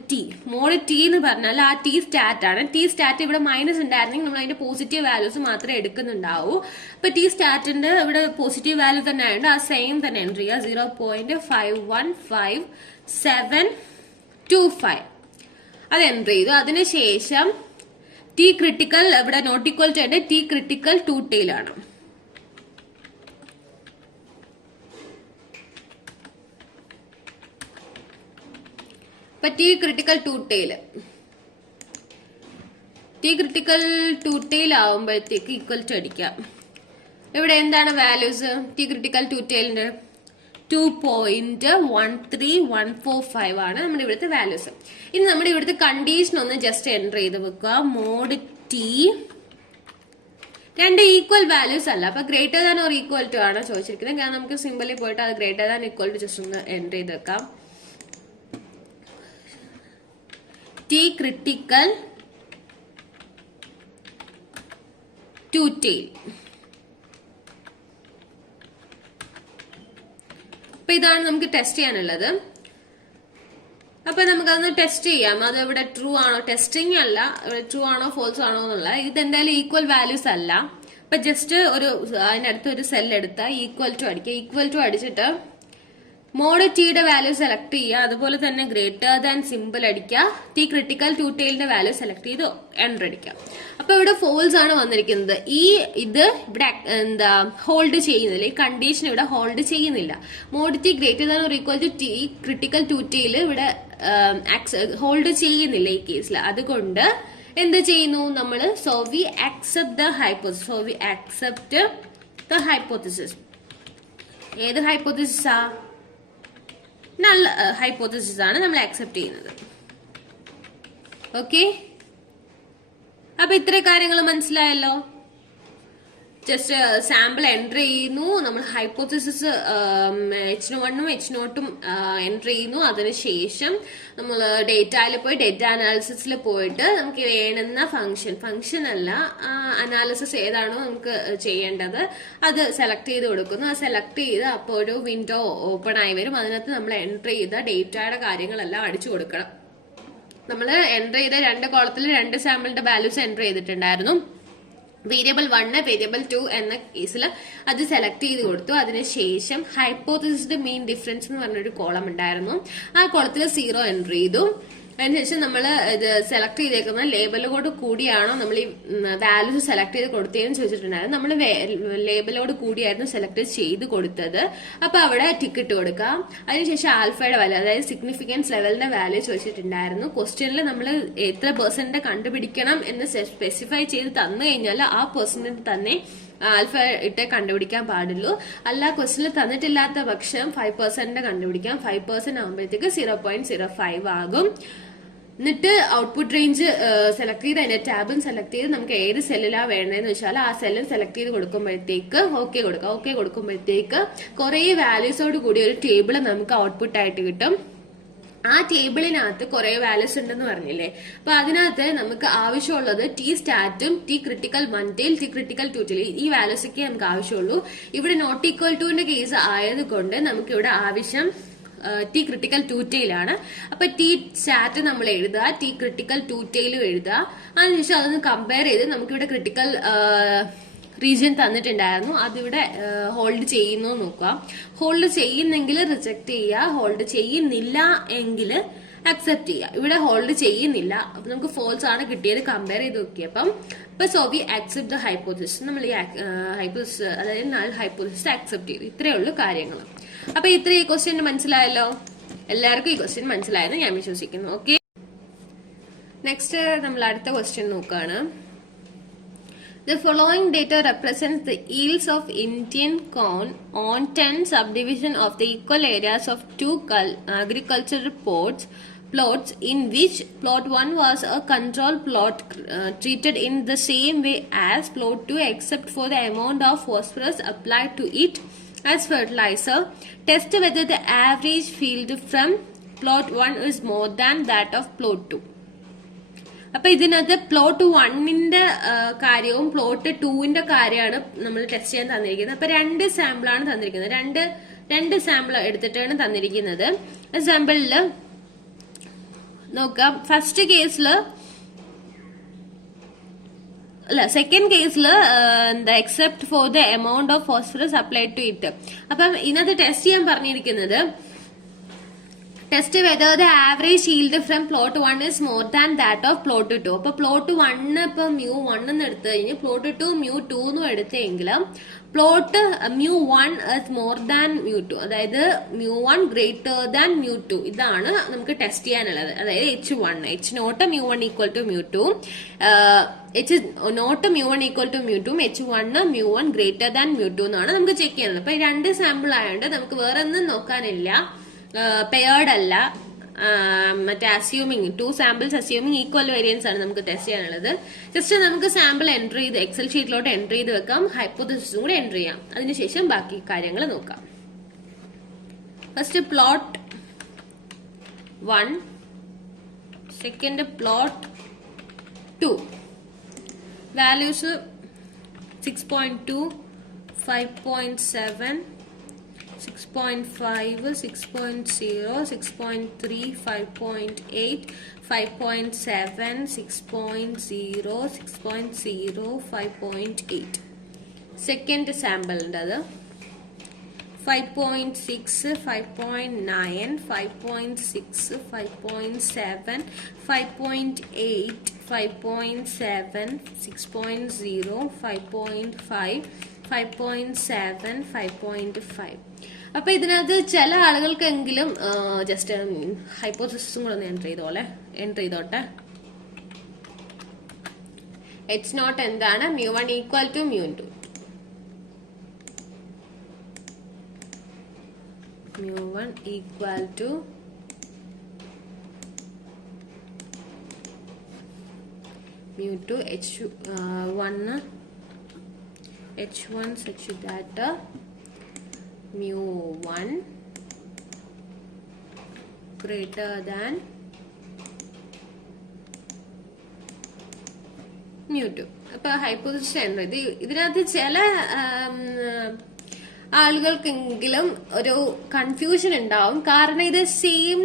ടി എന്ന് പറഞ്ഞാൽ ആ ടി സ്റ്റാറ്റ് ആണ്. ടി സ്റ്റാറ്റ് ഇവിടെ മൈനസ് ഉണ്ടായിരുന്നെങ്കിൽ നമ്മൾ അതിന്റെ പോസിറ്റീവ് വാല്യൂസ് മാത്രമേ എടുക്കുന്നുണ്ടാവൂ. അപ്പൊ ടി സ്റ്റാറ്റിന്റെ ഇവിടെ പോസിറ്റീവ് വാല്യൂ തന്നെ ആയതുകൊണ്ട് ആ സെയിം തന്നെ എൻറ്റർ ചെയ്യുക. 0.5152725 അത് എൻറ്റർ ചെയ്തു. അതിനുശേഷം ടി ക്രിട്ടിക്കൽ ഇവിടെ നോട്ട് ഈക്വൽ ടു ആയിട്ട് ടി ക്രിട്ടിക്കൽ 2 ടെയിൽ ആണ്. ഇപ്പൊ ടി ക്രിട്ടിക്കൽ 2 ടെയിൽ ആവുമ്പോഴത്തേക്ക് ഈക്വൽ ടു അടിക്കാം. ഇവിടെ എന്താണ് വാല്യൂസ്? ടി ക്രിട്ടിക്കൽ 2 ടെയിലിന്റെ 2.13145 ആണ് നമ്മുടെ ഇവിടുത്തെ വാല്യൂസ്. ഇനി നമ്മുടെ ഇവിടുത്തെ കണ്ടീഷൻ ഒന്ന് ജസ്റ്റ് എൻറ്റർ ചെയ്ത് വെക്കുക. മോഡ് ടി 2 ഈക്വൽ വാല്യൂസ് അല്ല, അപ്പൊ greater than or equal to ആണ് ചോദിച്ചിരിക്കുന്നത്. കാരണം നമുക്ക് സിമ്പിളി പോയിട്ട് അത് greater than equal to just ഒന്ന് എൻറ്റർ ചെയ്ത് വെക്കാം. T critical 2 tail. അപ്പൊ ഇതാണ് നമുക്ക് ടെസ്റ്റ് ചെയ്യാനുള്ളത്. അപ്പൊ നമുക്കതൊന്ന് ടെസ്റ്റ് ചെയ്യാം. അത് ഇവിടെ ട്രൂ ആണോ, ടെസ്റ്റിംഗ് അല്ല, ട്രൂ ആണോ ഫോൾസ് ആണോ എന്നുള്ള. ഇത് എന്തായാലും ഈക്വൽ വാല്യൂസ് അല്ല. അപ്പൊ ജസ്റ്റ് അതിനടുത്ത് ഒരു സെൽ എടുത്താൽ ഈക്വൽ ടു അടിക്കുക. ഈക്വൽ ടു അടിച്ചിട്ട് മോഡ് ടിയുടെ വാല്യൂ സെലക്ട് ചെയ്യുക. അതുപോലെ തന്നെ ഗ്രേറ്റർ ദാൻ സിമ്പിൾ അടിക്കുക. ടി ക്രിട്ടിക്കൽ 2 ടെയിലിന്റെ വാല്യൂ സെലക്ട് ചെയ്ത് എൻറ്റർ അടിക്കാം. അപ്പൊ ഇവിടെ ഫോൾസ് ആണ് വന്നിരിക്കുന്നത്. ഇത് ഇവിടെ ഹോൾഡ് ചെയ്യുന്നില്ല, ഈ കണ്ടീഷൻ ഇവിടെ ഹോൾഡ് ചെയ്യുന്നില്ല. Mod T greater than or equal to T critical 2 tail ഇവിടെ ഹോൾഡ് ചെയ്യുന്നില്ല ഈ കേസിൽ. അതുകൊണ്ട് എന്ത് ചെയ്യുന്നു നമ്മൾ? So we accept the hypothesis. ഏത് ഹൈപ്പോത്തസിസാ? നൾ ഹൈപ്പോത്തസിസ് ആണ് നമ്മൾ ആക്സെപ്റ്റ് ചെയ്യുന്നത്. ഓക്കെ, അപ്പൊ ഇത്ര കാര്യങ്ങൾ മനസ്സിലായല്ലോ. ജസ്റ്റ് സാമ്പിൾ എൻറ്റർ ചെയ്യുന്നു, നമ്മൾ ഹൈപ്പോത്തിസിസ് H1ഉം H0ഉം എൻറ്റർ ചെയ്യുന്നു. അതിനുശേഷം നമ്മൾ ഡേറ്റയിൽ പോയി ഡേറ്റ അനാലിസിസിൽ പോയിട്ട് നമുക്ക് വേണ്ടുന്ന ഫംഗ്ഷൻ അല്ല അനാലിസിസ് ഏതാണോ നമുക്ക് ചെയ്യേണ്ടത് അത് സെലക്ട് ചെയ്ത് കൊടുക്കുന്നു. അത് സെലക്ട് ചെയ്ത് അപ്പോൾ ഒരു വിൻഡോ ഓപ്പൺ ആയി വരും. അതിനകത്ത് നമ്മൾ എൻറ്റർ ചെയ്ത ഡേറ്റയുടെ കാര്യങ്ങളെല്ലാം അടിച്ചു കൊടുക്കണം. നമ്മൾ എൻറ്റർ ചെയ്ത 2 കോളത്തിൽ 2 സാമ്പിളിന്റെ വാല്യൂസ് എൻറ്റർ ചെയ്തിട്ടുണ്ടായിരുന്നു. വേരിയബിൾ 1 വേരിയബിൾ 2 എന്ന കേസിൽ അത് സെലക്ട് ചെയ്ത് കൊടുത്തു. അതിനുശേഷം ഹൈപ്പോത്തിസിസ്ഡ് മീൻ ഡിഫറൻസ് എന്ന് പറഞ്ഞൊരു കോളം ഉണ്ടായിരുന്നു. ആ കോളത്തിൽ 0 എൻറ്റർ ചെയ്തു. അതിനുശേഷം നമ്മൾ ഇത് സെലക്ട് ചെയ്തേക്കുന്ന ലേബലോട് കൂടിയാണോ നമ്മൾ ഈ വാല്യൂസ് സെലക്ട് ചെയ്ത് കൊടുത്തതെന്ന് ചോദിച്ചിട്ടുണ്ടായിരുന്നു. നമ്മൾ ലേബലോട് കൂടിയായിരുന്നു സെലക്ട് ചെയ്ത് കൊടുത്തത്. അപ്പൊ അവിടെ ടിക്ക് ഇട്ട് കൊടുക്കാം. അതിനുശേഷം ആൽഫയുടെ വാല്യൂ, അതായത് സിഗ്നിഫിക്കൻസ് ലെവലിന്റെ വാല്യൂ ചോദിച്ചിട്ടുണ്ടായിരുന്നു. ക്വസ്റ്റ്യനിൽ നമ്മൾ എത്ര പെർസെന്റ് കണ്ടുപിടിക്കണം എന്ന് സ്പെസിഫൈ ചെയ്ത് തന്നു കഴിഞ്ഞാൽ ആ പെർസെന്റിന് തന്നെ ആൽഫ ഇട്ടേ കണ്ടുപിടിക്കാൻ പാടുള്ളൂ. അല്ല ക്വസ്റ്റ്യനിൽ തന്നിട്ടില്ലാത്ത പക്ഷം 5% കണ്ടുപിടിക്കാം. 5% ആകുമ്പോഴത്തേക്ക് 0.05 ആകും. എന്നിട്ട് ഔട്ട്പുട്ട് റേഞ്ച് സെലക്ട് ചെയ്ത് അതിന്റെ ടാബും സെലക്ട് ചെയ്ത് നമുക്ക് ഏത് സെല്ലിലാണ് വേണ്ടതെന്ന് വെച്ചാൽ ആ സെല്ലും സെലക്ട് ചെയ്ത് കൊടുക്കുമ്പോഴത്തേക്ക് ഓക്കെ കൊടുക്കാം. ഓക്കെ കൊടുക്കുമ്പോഴത്തേക്ക് കുറെ വാല്യൂസോട് കൂടി ഒരു ടേബിൾ നമുക്ക് ഔട്ട്പുട്ട് ആയിട്ട് കിട്ടും. ആ ടേബിളിനകത്ത് കുറെ വാല്യൂസ് ഉണ്ടെന്ന് പറഞ്ഞില്ലേ. അപ്പൊ അതിനകത്ത് നമുക്ക് ആവശ്യമുള്ളത് ടി സ്റ്റാറ്റും T critical 1 tail T critical 2 tail ഈ വാല്യൂസ് ഒക്കെ നമുക്ക് ആവശ്യമുള്ളൂ. ഇവിടെ നോട്ട് ഈക്വൽ ടുവിന്റെ കേസ് ആയതുകൊണ്ട് നമുക്ക് ഇവിടെ ആവശ്യം ടി ക്രിട്ടിക്കൽ 2 ടെയിലാണ്. അപ്പൊ ടി സ്റ്റാറ്റ് നമ്മൾ എഴുതുക, ടി ക്രിട്ടിക്കൽ 2 ടെയിലും എഴുതുക. അതിനുശേഷം അതൊന്ന് കമ്പയർ ചെയ്ത് നമുക്കിവിടെ ക്രിട്ടിക്കൽ റീജിയൻ തന്നിട്ടുണ്ടായിരുന്നു, അതിവിടെ ഹോൾഡ് ചെയ്യുന്നു നോക്കുക. ഹോൾഡ് ചെയ്യുന്നെങ്കിൽ റിജക്ട് ചെയ്യുക, ഹോൾഡ് ചെയ്യുന്നില്ല എങ്കിൽ അക്സെപ്റ്റ് ചെയ്യുക. ഇവിടെ ഹോൾഡ് ചെയ്യുന്നില്ല, അപ്പൊ നമുക്ക് ഫോൾസ് ആണ് കിട്ടിയത്. കമ്പയർ ചെയ്ത് നോക്കിയപ്പം ഇപ്പൊ so we accept the hypothesis, നമ്മൾ ഈ ഹൈപ്പോത്തിസിസ് അതായത് നൾ ഹൈപ്പോത്തിസിസ് അക്സെപ്റ്റ് ചെയ്തു. ഇത്രയേ ഉള്ളൂ കാര്യങ്ങൾ. അപ്പൊ ഇത്ര ഈ ക്വസ്റ്റ്യൻ മനസ്സിലായല്ലോ. എല്ലാവർക്കും ഈ ക്വസ്റ്റ്യൻ മനസ്സിലായെന്ന് ഞാൻ വിശ്വസിക്കുന്നു. ഓക്കെ, നെക്സ്റ്റ് നമ്മൾ അടുത്ത ക്വസ്റ്റ്യൻ നോക്കുകയാണ്. The following data represents the yields of Indian corn on 10 subdivisions of the equal areas of 2 agricultural plots in which plot 1 was a control plot treated in the same way as plot 2 except for the amount of phosphorus applied to it as fertilizer. Test whether the average field from plot 1 is more than that of plot 2. അപ്പൊ ഇതിനകത്ത് plot 1ന്റെ കാര്യവും plot 2ന്റെ കാര്യമാണ് നമ്മൾ test ചെയ്യാൻ തന്നിരിക്കുന്നത്. അപ്പൊ 2 സാമ്പിളാണ് തന്നിരിക്കുന്നത്. രണ്ട് സാമ്പിൾ എടുത്തിട്ടാണ് തന്നിരിക്കുന്നത്. സാമ്പിളില് നോക്കാം. ഫസ്റ്റ് കേസില് സെക്കൻഡ് കേസിൽ എന്താ except for the amount of phosphorus applied to it. അപ്പം ഇതിനകത്ത് ടെസ്റ്റ് ചെയ്യാൻ പറഞ്ഞിരിക്കുന്നത് test whether the average yield from plot 1 is more than that of plot 2. അപ്പൊ പ്ലോട്ട് 1 ഇപ്പൊ μ1 എന്ന് എടുത്തു കഴിഞ്ഞ് പ്ലോട്ട് 2 μ2 എന്നും എടുത്തെങ്കിൽ പ്ലോട്ട് μ1 is more than μ2, അതായത് μ1 greater than μ2. ഇതാണ് നമുക്ക് ടെസ്റ്റ് ചെയ്യാനുള്ളത്. അതായത് H1 H0 μ1 equal to μ2, H0 μ1 equal to μ2, H1 μ1 greater than μ2 എന്നാണ് നമുക്ക് ചെക്ക് ചെയ്യാനുള്ളത്. അപ്പൊ 2 സാമ്പിൾ ആയതുകൊണ്ട് നമുക്ക് വേറെ ഒന്നും നോക്കാനില്ല. പെയർഡ് അല്ല, മറ്റേ assuming 2 samples assuming equal variance ആണ് നമുക്ക് ടെസ്റ്റ് ചെയ്യാനുള്ളത്. ജസ്റ്റ് നമുക്ക് സാമ്പിൾ എൻറ്റർ ചെയ്ത് എക്സൽ ഷീറ്റിലോട്ട് എൻറ്റർ ചെയ്ത് വെക്കാം, ഹൈപ്പോത്തിസിസും കൂടെ എൻറ്റർ ചെയ്യാം. അതിനുശേഷം ബാക്കി കാര്യങ്ങൾ നോക്കാം. First plot 1, second plot 2. Values 6.2, 5.7, 6.5, 6.0, 6.3, 5.8, 5.7, 6.0, 6.0, 5.8. Second സാമ്പിളിൻ്റെ അത് 5.6, 5.9, 5.6, 5.7, 5.8, 5.7, 6.0, 5.5, 5.7, 5.5. അപ്പൊ ഇതിനകത്ത് ചില ആളുകൾക്കെങ്കിലും ജസ്റ്റ് ഹൈപ്പോത്തിസിസും കൂടെ ഒന്ന് എൻറ്റർ ചെയ്തോട്ടെ. H0 എന്താണ്? μ1 equal to μ2. μ1 equal to μ2. H1 h1 such that mu1 greater than mu2. അപ്പൊ ഹൈപ്പോത്തസിസ് എന്നത് ഇതിനകത്ത് ചില ആളുകൾക്കെങ്കിലും ഒരു കൺഫ്യൂഷൻ ഉണ്ടാവും. കാരണം ഇത് സെയിം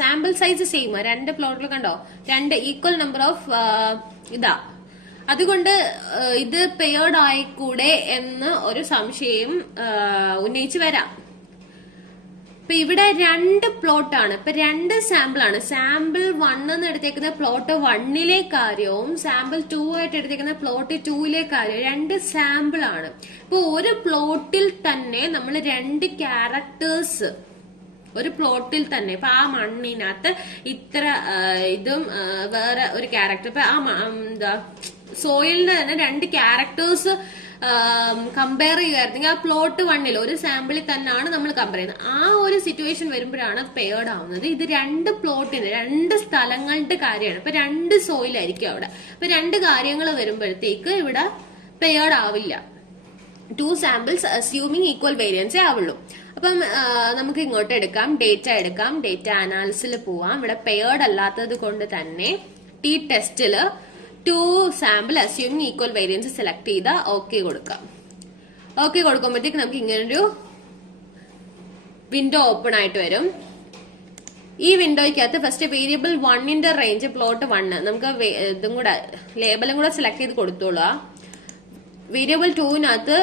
സാമ്പിൾ സൈസ് സെയിം, രണ്ട് പ്ലോട്ടിൽ കണ്ടോ, രണ്ട് ഈക്വൽ നമ്പർ ഓഫ് ഇതാ, അതുകൊണ്ട് ഇത് പെയർഡ് ആയിക്കൂടെ എന്ന് ഒരു സംശയം ഉന്നയിച്ചു വരാം. ഇപ്പൊ ഇവിടെ രണ്ട് പ്ലോട്ടാണ്, ഇപ്പൊ രണ്ട് സാമ്പിൾ ആണ്. സാമ്പിൾ 1 എന്ന് എടുത്തേക്കുന്ന പ്ലോട്ട് 1ലെ കാര്യവും സാമ്പിൾ 2 ആയിട്ട് എടുത്തേക്കുന്ന പ്ലോട്ട് 2ലെ കാര്യവും രണ്ട് സാമ്പിൾ ആണ്. ഇപ്പൊ ഒരു പ്ലോട്ടിൽ തന്നെ നമ്മൾ രണ്ട് ക്യാരക്ടേഴ്സ് ഒരു പ്ലോട്ടിൽ തന്നെ, ഇപ്പൊ ആ മണ്ണിനകത്ത് ഇത്ര ഇതും വേറെ ഒരു ക്യാരക്ടർ, ഇപ്പൊ ആ എന്താ സോയിലിന്റെ തന്നെ രണ്ട് ക്യാരക്ടേഴ്സ് കമ്പയർ ചെയ്യുകയായിരുന്നെങ്കിൽ ആ പ്ലോട്ട് 1ൽ ഒരു സാമ്പിളിൽ തന്നെയാണ് നമ്മൾ കമ്പയർ ചെയ്യുന്നത്. ആ ഒരു സിറ്റുവേഷൻ വരുമ്പോഴാണ് പെയർഡ് ആവുന്നത്. ഇത് രണ്ട് പ്ലോട്ടിന് രണ്ട് സ്ഥലങ്ങളുടെ കാര്യമാണ്. ഇപ്പൊ രണ്ട് സോയിലായിരിക്കും അവിടെ. അപ്പൊ രണ്ട് കാര്യങ്ങൾ വരുമ്പോഴത്തേക്ക് ഇവിടെ പെയർഡ് ആവില്ല. 2 സാമ്പിൾസ് അസ്യൂമിങ് ഈക്വൽ വേരിയൻസേ ആവുള്ളൂ. അപ്പം നമുക്ക് ഇങ്ങോട്ട് എടുക്കാം, ഡേറ്റ എടുക്കാം, ഡേറ്റ അനാലിസിൽ പോവാം. ഇവിടെ പെയർഡ് അല്ലാത്തത് കൊണ്ട് തന്നെ ടി ടെസ്റ്റില് 2 sample assuming equal variance select ചെയ്ത ഓക്കെ കൊടുക്കാം. ഓക്കെ കൊടുക്കുമ്പോഴത്തേക്ക് നമുക്ക് ഇങ്ങനൊരു വിൻഡോ ഓപ്പൺ ആയിട്ട് വരും. ഈ വിൻഡോയ്ക്കകത്ത് ഫസ്റ്റ് വേരിയബിൾ 1ന്റെ റേഞ്ച് പ്ലോട്ട് 1 നമുക്ക് ഇതും കൂടെ ലേബലും കൂടെ സെലക്ട് ചെയ്ത് കൊടുത്തോളൂ. വേരിയബിൾ 2വിനകത്ത്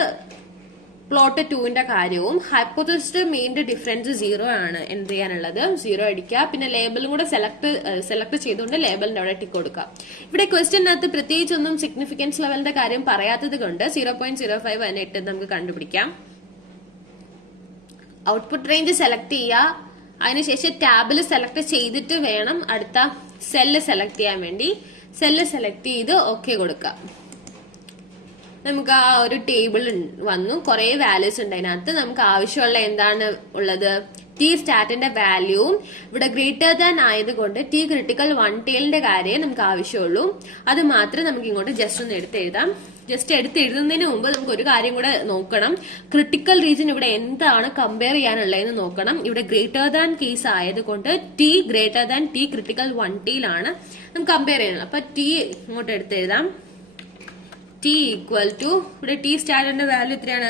പ്ലോട്ട് 2ന്റെ കാര്യവും ഹൈപ്പോത്തസിസ് മെയിൻ്റെ ഡിഫറൻസ് 0 ആണ് എൻ്റർ ചെയ്യാനുള്ളത്. 0 അടിക്കുക. പിന്നെ ലേബലും കൂടെ സെലക്ട് ചെയ്തുകൊണ്ട് ലേബലിന്റെ അവിടെ ടിക്ക് കൊടുക്കുക. ഇവിടെ ക്വസ്റ്റ്യനകത്ത് പ്രത്യേകിച്ചൊന്നും സിഗ്നിഫിക്കൻസ് ലെവലിന്റെ കാര്യം പറയാത്തത് കൊണ്ട് 0.05 തന്നെ ഇട്ട് നമുക്ക് കണ്ടുപിടിക്കാം. ഔട്ട്പുട്ട് റേഞ്ച് സെലക്ട് ചെയ്യുക. അതിനുശേഷം ടാബിൽ സെലക്ട് ചെയ്തിട്ട് വേണം അടുത്ത സെല്ല് സെലക്ട് ചെയ്യാൻ വേണ്ടി. സെല്ല് സെലക്ട് ചെയ്ത് ഓക്കെ കൊടുക്കുക. നമുക്ക് ആ ഒരു ടേബിൾ വന്നു, കുറെ വാല്യൂസ് ഉണ്ട് അതിനകത്ത്. നമുക്ക് ആവശ്യമുള്ള എന്താണ് ഉള്ളത്, ടി സ്റ്റാറ്റിന്റെ വാല്യൂവും ഇവിടെ ഗ്രേറ്റർ ദാൻ ആയതുകൊണ്ട് ടി ക്രിട്ടിക്കൽ 1 ടെയിലിന്റെ കാര്യം നമുക്ക് ആവശ്യമുള്ളൂ. അത് മാത്രം നമുക്ക് ഇങ്ങോട്ട് ജസ്റ്റ് ഒന്ന് എടുത്തെഴുതാം. ജസ്റ്റ് എടുത്തെഴുതുന്നതിന് മുമ്പ് നമുക്ക് ഒരു കാര്യം കൂടെ നോക്കണം. ക്രിട്ടിക്കൽ റീജിയൻ ഇവിടെ എന്താണ് കമ്പയർ ചെയ്യാനുള്ളതെന്ന് നോക്കണം. ഇവിടെ ഗ്രേറ്റർ ദാൻ കേസ് ആയതുകൊണ്ട് T greater than T critical 1 tail നമുക്ക് കമ്പയർ ചെയ്യണം. അപ്പൊ ടി ഇങ്ങോട്ട് എടുത്തെഴുതാം. ടി ഈക്വൽ ടു ഇവിടെ ടി സ്റ്റാൻഡേർഡിന്റെ വാല്യൂ എത്രയാണ്,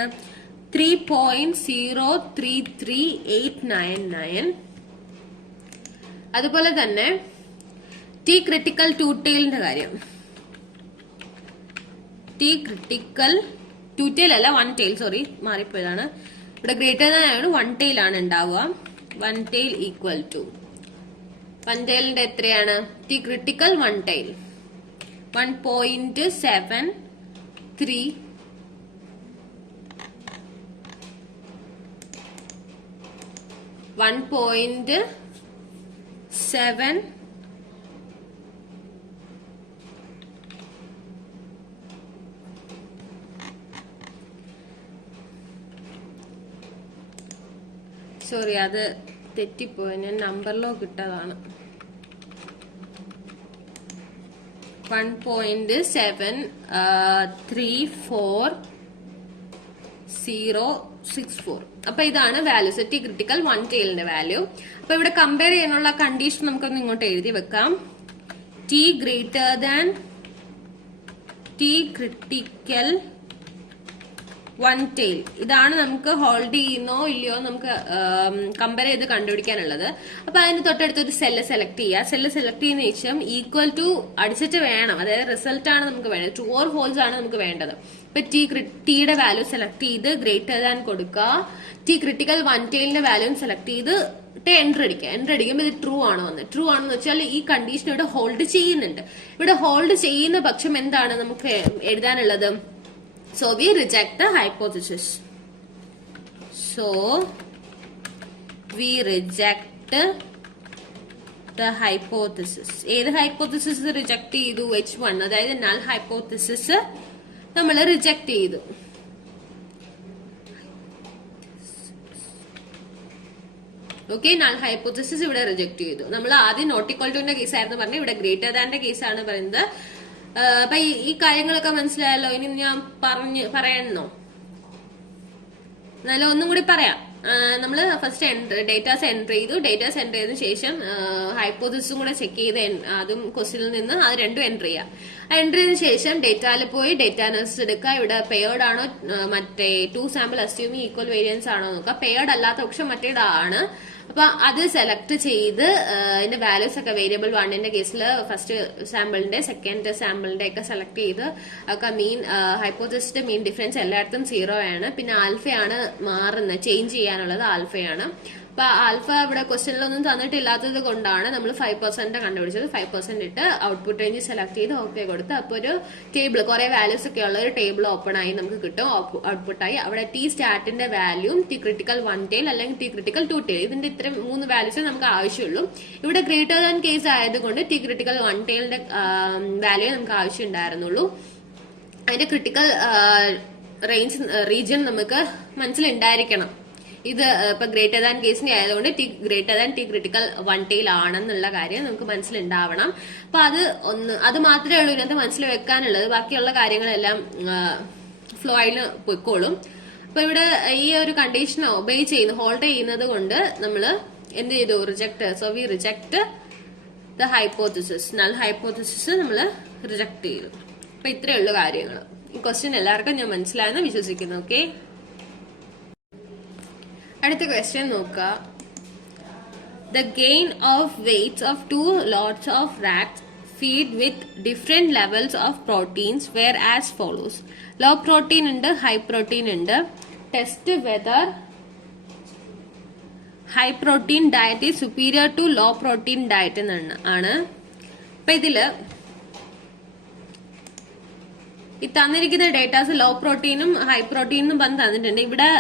3.033899. അതുപോലെ തന്നെ ടി ക്രിട്ടിക്കൽ 2 ടെയിലിന്റെ കാര്യം, ടി ക്രിട്ടിക്കൽ 2 ടെയിൽ അല്ല 1 ടെയിൽ, സോറി മാറിപ്പോയതാണ്. ഇവിടെ ഗ്രേറ്റർ ദാൻ ആയതുകൊണ്ട് 1 ടെയിൽ ആണ് ഉണ്ടാവുക. 1 ടെയിൽ ഈക്വൽ ടു 1 ടെയിലിന്റെ എത്രയാണ്, ടി ക്രിട്ടിക്കൽ 1 ടെയിൽ 1.73 1.7 സോറി അത് തെറ്റിപ്പോയി, ഞാൻ നമ്പറിലോ കിട്ടതാണ്. 1.734064. അപ്പൊ ഇതാണ് വാല്യൂസ്, ടി ക്രിട്ടിക്കൽ 1 ടെയിലിന്റെ വാല്യൂ. അപ്പൊ ഇവിടെ കമ്പയർ ചെയ്യാനുള്ള കണ്ടീഷൻ നമുക്കൊന്ന് ഇങ്ങോട്ട് എഴുതി വെക്കാം. T greater than T critical 1 tail, ഇതാണ് നമുക്ക് ഹോൾഡ് ചെയ്യുന്നോ ഇല്ലയോ നമുക്ക് കമ്പയർ ചെയ്ത് കണ്ടുപിടിക്കാനുള്ളത്. അപ്പൊ അതിന് തൊട്ടടുത്ത് ഒരു സെല്ല് സെലക്ട് ചെയ്യുക. സെല്ല് സെലക്ട് ചെയ്യുന്ന ശേഷം ഈക്വൽ ടു അടിച്ചിട്ട് വേണം, അതായത് റിസൾട്ട് ആണ് നമുക്ക് വേണ്ടത്, ട്രൂ ഓർ ഫോൾസ് ആണ് നമുക്ക് വേണ്ടത്. ഇപ്പൊ ടിയുടെ വാല്യൂ സെലക്ട് ചെയ്ത് ഗ്രേറ്റർ ദാൻ കൊടുക്കുക. ടി ക്രിട്ടിക്കൽ 1 ടെയിലിന്റെ വാല്യൂ സെലക്ട് ചെയ്ത് എൻ്റർ അടിക്കുക. എൻ്റർ അടിക്കുമ്പോൾ ഇത് ട്രൂ ആണ് വന്നത്. ട്രൂ ആണെന്ന് വെച്ചാൽ ഈ കണ്ടീഷൻ ഇവിടെ ഹോൾഡ് ചെയ്യുന്നുണ്ട്. ഇവിടെ ഹോൾഡ് ചെയ്യുന്ന പക്ഷം എന്താണ് നമുക്ക് എഴുതാനുള്ളത്, so we reject the hypothesis. So we reject the hypothesis. ഏത് ഹൈപ്പോത്തസിസ് റിജക്ട് ചെയ്തു, H1, അതായത് നൾ ഹൈപ്പോത്തസിസ് നമ്മൾ റിജക്ട് ചെയ്തു. ഓക്കെ, നൾ ഹൈപ്പോത്തസിസ് ഇവിടെ റിജക്ട് ചെയ്തു. നമ്മൾ ആദ്യം നോട്ട് ഈക്വൽ ടുവിന്റെ കേസ് ആയിരുന്നു പറഞ്ഞത്, ഇവിടെ ഗ്രേറ്റർ ദാന്റെ കേസാണ് പറയുന്നത്. അപ്പൊ ഈ കാര്യങ്ങളൊക്കെ മനസ്സിലായല്ലോ. ഇനി ഞാൻ പറയണോ? എന്നാലും ഒന്നും കൂടി പറയാം. നമ്മൾ ഫസ്റ്റ് ഡേറ്റാസ് എൻട്രി ചെയ്തു. ഡേറ്റാസ് എൻട്രി ചെയ്തതിനു ശേഷം ഹൈപ്പോസിസും കൂടെ ചെക്ക് ചെയ്ത് അതും ക്വസ്റ്റിനിൽ നിന്ന് അത് രണ്ടും എൻട്രി ചെയ്യാം. എൻട്രി ചെയ്തതിനു ശേഷം ഡേറ്റായിൽ പോയി ഡേറ്റ അനാലിസിസ് എടുക്കുക. ഇവിടെ പെയർഡ് ആണോ മറ്റേ 2 സാമ്പിൾ അസ്യൂമിങ് ഈക്വൽ വേരിയൻസ് ആണോ നോക്കുക. പെയർഡ് അല്ലാത്ത പക്ഷം മറ്റേതാണ്. അപ്പൊ അത് സെലക്ട് ചെയ്ത് അതിന്റെ വാല്യൂസ് ഒക്കെ വേരിയബിൾ 1ന്റെ കേസിൽ ഫസ്റ്റ് സാമ്പിളിന്റെ സെക്കൻഡ് സാമ്പിളിന്റെ ഒക്കെ സെലക്ട് ചെയ്ത് ഒക്കെ മീൻ ഹൈപ്പോസിസിന്റെ മീൻ ഡിഫറൻസ് എല്ലായിടത്തും 0 ആണ്. പിന്നെ ആൽഫയാണ് മാറുന്നത്, ചേഞ്ച് ചെയ്യാനുള്ളത് ആൽഫയാണ്. അപ്പൊ ആൽഫ ഇവിടെ ക്വസ്റ്റ്യനിലൊന്നും തന്നിട്ടില്ലാത്തത് കൊണ്ടാണ് നമ്മൾ 5% കണ്ടുപിടിച്ചത്. 5% ഇട്ട് ഔട്ട്പുട്ട് റേഞ്ച് സെലക്ട് ചെയ്ത് ഓക്കെ കൊടുത്ത് അപ്പൊ ഒരു ടേബിൾ കുറെ വാല്യൂസ് ഒക്കെ ഉള്ള ഒരു ടേബിൾ ഓപ്പൺ ആയി നമുക്ക് കിട്ടും. ഔട്ട്പുട്ടായി അവിടെ ടി സ്റ്റാറ്റിന്റെ വാല്യൂം ടി ക്രിട്ടിക്കൽ 1 ടെയിൽ അല്ലെങ്കിൽ ടി ക്രിട്ടിക്കൽ 2 ടെയിൽ ഇതിന്റെ ഇത്ര 3 വാല്യൂസ് നമുക്ക് ആവശ്യമുള്ളൂ. ഇവിടെ ഗ്രേറ്റർ ദാൻ കേസ് ആയതുകൊണ്ട് ടി ക്രിട്ടിക്കൽ 1 ടെയിലിന്റെ വാല്യൂ നമുക്ക് ആവശ്യം ഉണ്ടായിരുന്നുള്ളൂ. അതിന്റെ ക്രിട്ടിക്കൽ റേഞ്ച് റീജിയൻ നമുക്ക് മനസ്സിലുണ്ടായിരിക്കണം. ഇത് ഇപ്പൊ ഗ്രേറ്റർ ദാൻ കേസിന്റെ ആയതുകൊണ്ട് greater than T critical 1 tail ആണെന്നുള്ള കാര്യം നമുക്ക് മനസ്സിലുണ്ടാവണം. അപ്പൊ അത് മാത്രമേ ഉള്ളൂ ഇതിനകത്ത് മനസ്സിൽ വെക്കാനുള്ളത്. ബാക്കിയുള്ള കാര്യങ്ങളെല്ലാം ഫ്ലോ ആയിട്ട് പൊയ്ക്കോളും. അപ്പൊ ഇവിടെ ഈ ഒരു കണ്ടീഷൻ ഒബേ ചെയ്യുന്നു, ഹോൾഡ് ചെയ്യുന്നത് കൊണ്ട് നമ്മൾ എന്ത് ചെയ്തു, reject. So we reject the hypothesis, null hypothesis നമ്മൾ റിജക്ട് ചെയ്തു. അപ്പൊ ഇത്രയേ ഉള്ളൂ കാര്യങ്ങൾ. ഈ ക്വസ്റ്റ്യൻ എല്ലാവർക്കും ഞാൻ മനസ്സിലായെന്ന് വിശ്വസിക്കുന്നു. ഓക്കെ, അടുത്ത ക്വസ്റ്റ്യൻ നോക്കുക. The gain of weights of 2 lots of rats feed with different levels of proteins were as follows. Low protein ഉണ്ട്, high protein ഉണ്ട്. Test whether high protein diet is superior to low protein diet ആണ്. അപ്പൊ ഇതില് ഈ തന്നിരിക്കുന്ന datas law പ്രോട്ടീനും high പ്രോട്ടീനും പറഞ്ഞ് തന്നിട്ടുണ്ട്. ഇവിടെ